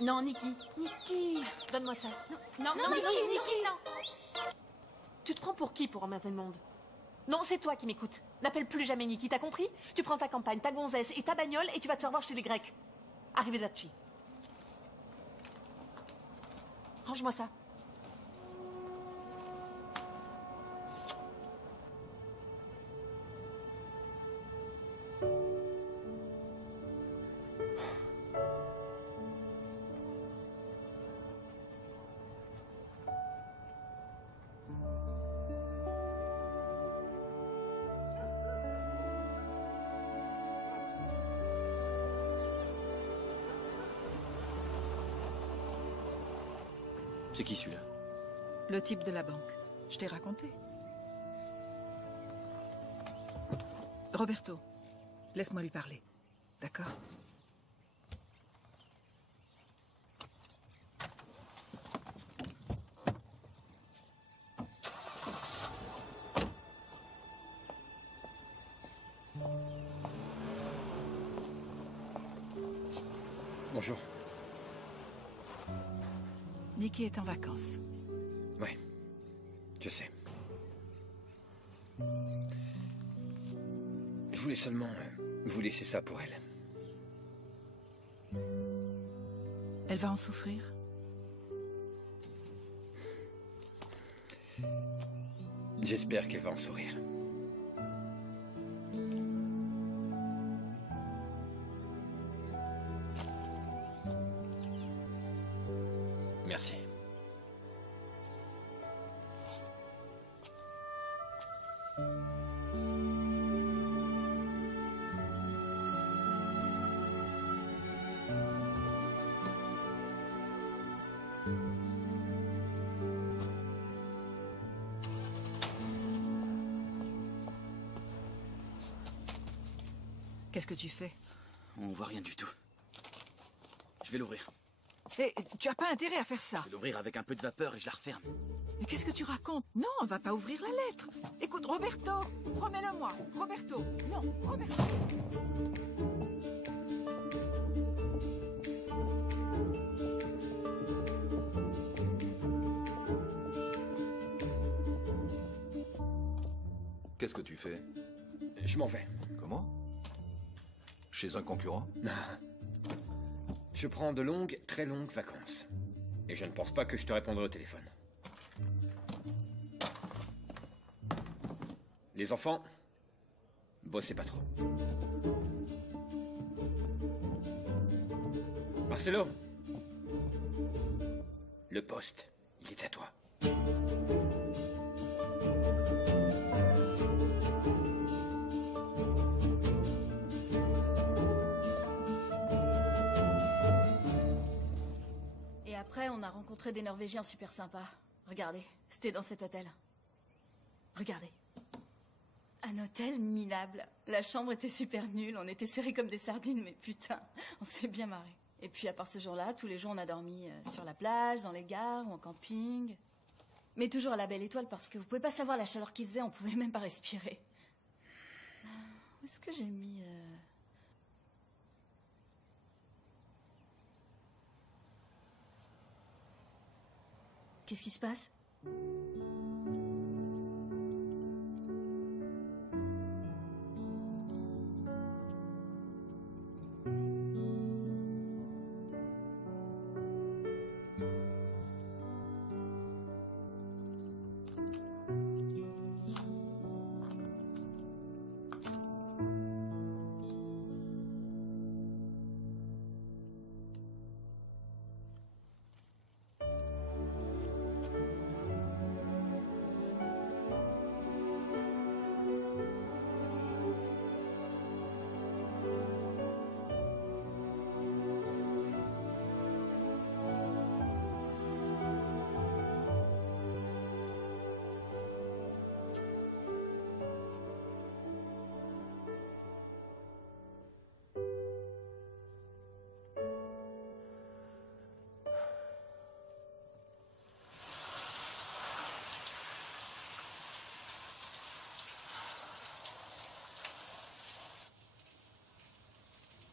Non, Nikki. Nikki, donne-moi ça. Non, Nikki, non. Tu te prends pour qui pour emmerder le monde? Non, c'est toi qui m'écoutes. N'appelle plus jamais Nikki, t'as compris? Tu prends ta campagne, ta gonzesse et ta bagnole et tu vas te faire voir chez les Grecs. Arrivederci. Range-moi ça. C'est qui celui-là? Le type de la banque. Je t'ai raconté. Roberto, laisse-moi lui parler. D'accord? Bonjour. Nikki est en vacances. Oui, je sais. Je voulais seulement vous laisser ça pour elle. Elle va en souffrir? J'espère qu'elle va en sourire. Merci. Qu'est-ce que tu fais? On voit rien du tout. Je vais l'ouvrir. Hé, tu as pas intérêt à faire ça. Je vais l'ouvrir avec un peu de vapeur et je la referme. Mais qu'est-ce que tu racontes? Non, on va pas ouvrir la lettre. Écoute, Roberto, remets-le-moi. Roberto, non, Roberto. Qu'est-ce que tu fais? Je m'en vais. Comment? Chez un concurrent? Non. Je prends de longues, très longues vacances. Et je ne pense pas que je te répondrai au téléphone. Les enfants, bossez pas trop. Marcelo, le poste, il est à toi. Et après, on a rencontré des Norvégiens super sympas. Regardez, c'était dans cet hôtel. Regardez. Un hôtel minable. La chambre était super nulle, on était serrés comme des sardines, mais putain, on s'est bien marré. Et puis à part ce jour-là, tous les jours on a dormi sur la plage, dans les gares ou en camping. Mais toujours à la belle étoile parce que vous pouvez pas savoir la chaleur qu'il faisait, on pouvait même pas respirer. Où est-ce que j'ai mis... Qu'est-ce qui se passe?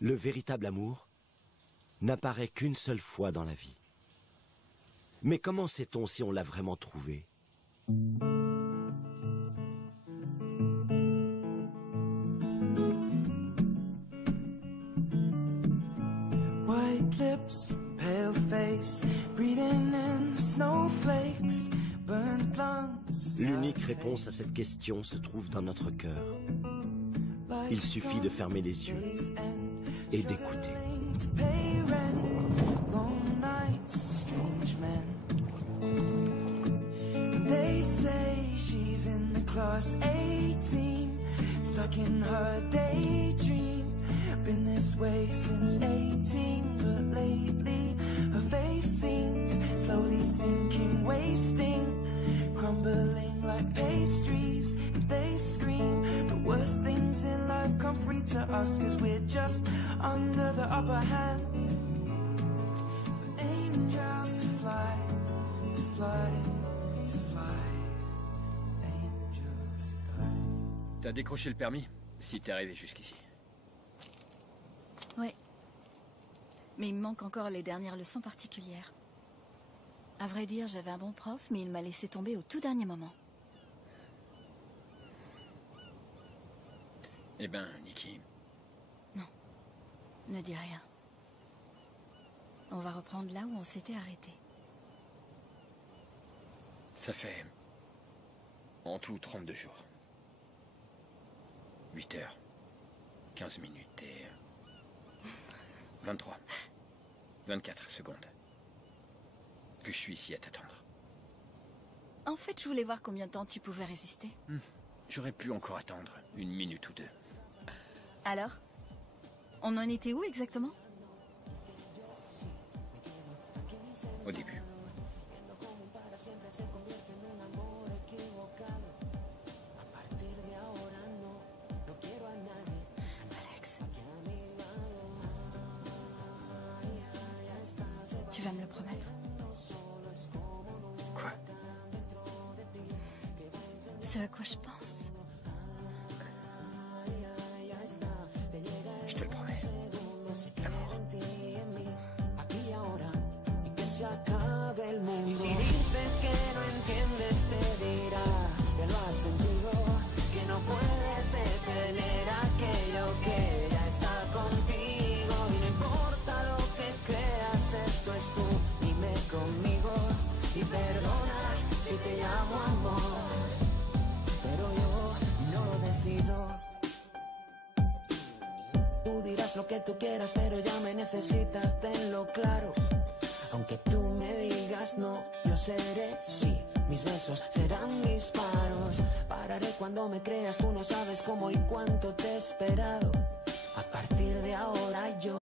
Le véritable amour n'apparaît qu'une seule fois dans la vie. Mais comment sait-on si on l'a vraiment trouvé? White lips, pale face, breathing in snowflakes, burnt lungs. L'unique réponse à cette question se trouve dans notre cœur. Il suffit de fermer les yeux et d'écouter. They say she's in the class 18, stuck in her daydream. Been this way since 18, but lately her face seems slowly sinking, wasting, crumbling like pastries. And they scream the worst things in life come free to us, 'cause we're just under the upper hand. For angels to fly, to fly, to fly, angels to die. T'as décroché le permis, si t'es arrivé jusqu'ici. Ouais. Mais il me manque encore les dernières leçons particulières. À vrai dire, j'avais un bon prof, mais il m'a laissé tomber au tout dernier moment. Eh ben, Nikki. Ne dis rien. On va reprendre là où on s'était arrêté. Ça fait en tout 32 jours. 8 heures, 15 minutes et 23, 24 secondes que je suis ici à t'attendre. En fait, je voulais voir combien de temps tu pouvais résister. J'aurais pu encore attendre 1 minute ou 2. Alors? On en était où exactement? Au début. Alex. Tu vas me le promettre? Quoi? Ce à quoi je pense. Je te le promets. Y si dices que no entiendes te dirá que lo has sentido, que no puedes detener aquello que ya está contigo. Y no importa lo que creas, esto es tú, dime conmigo. Y perdona si te llamo amor, pero yo no lo decido. Tú dirás lo que tú quieras, pero ya me necesitas, tenlo claro. Aunque tú me digas no, yo seré sí. Mis besos serán disparos. Pararé cuando me creas, tú no sabes cómo y cuánto te he esperado. A partir de ahora yo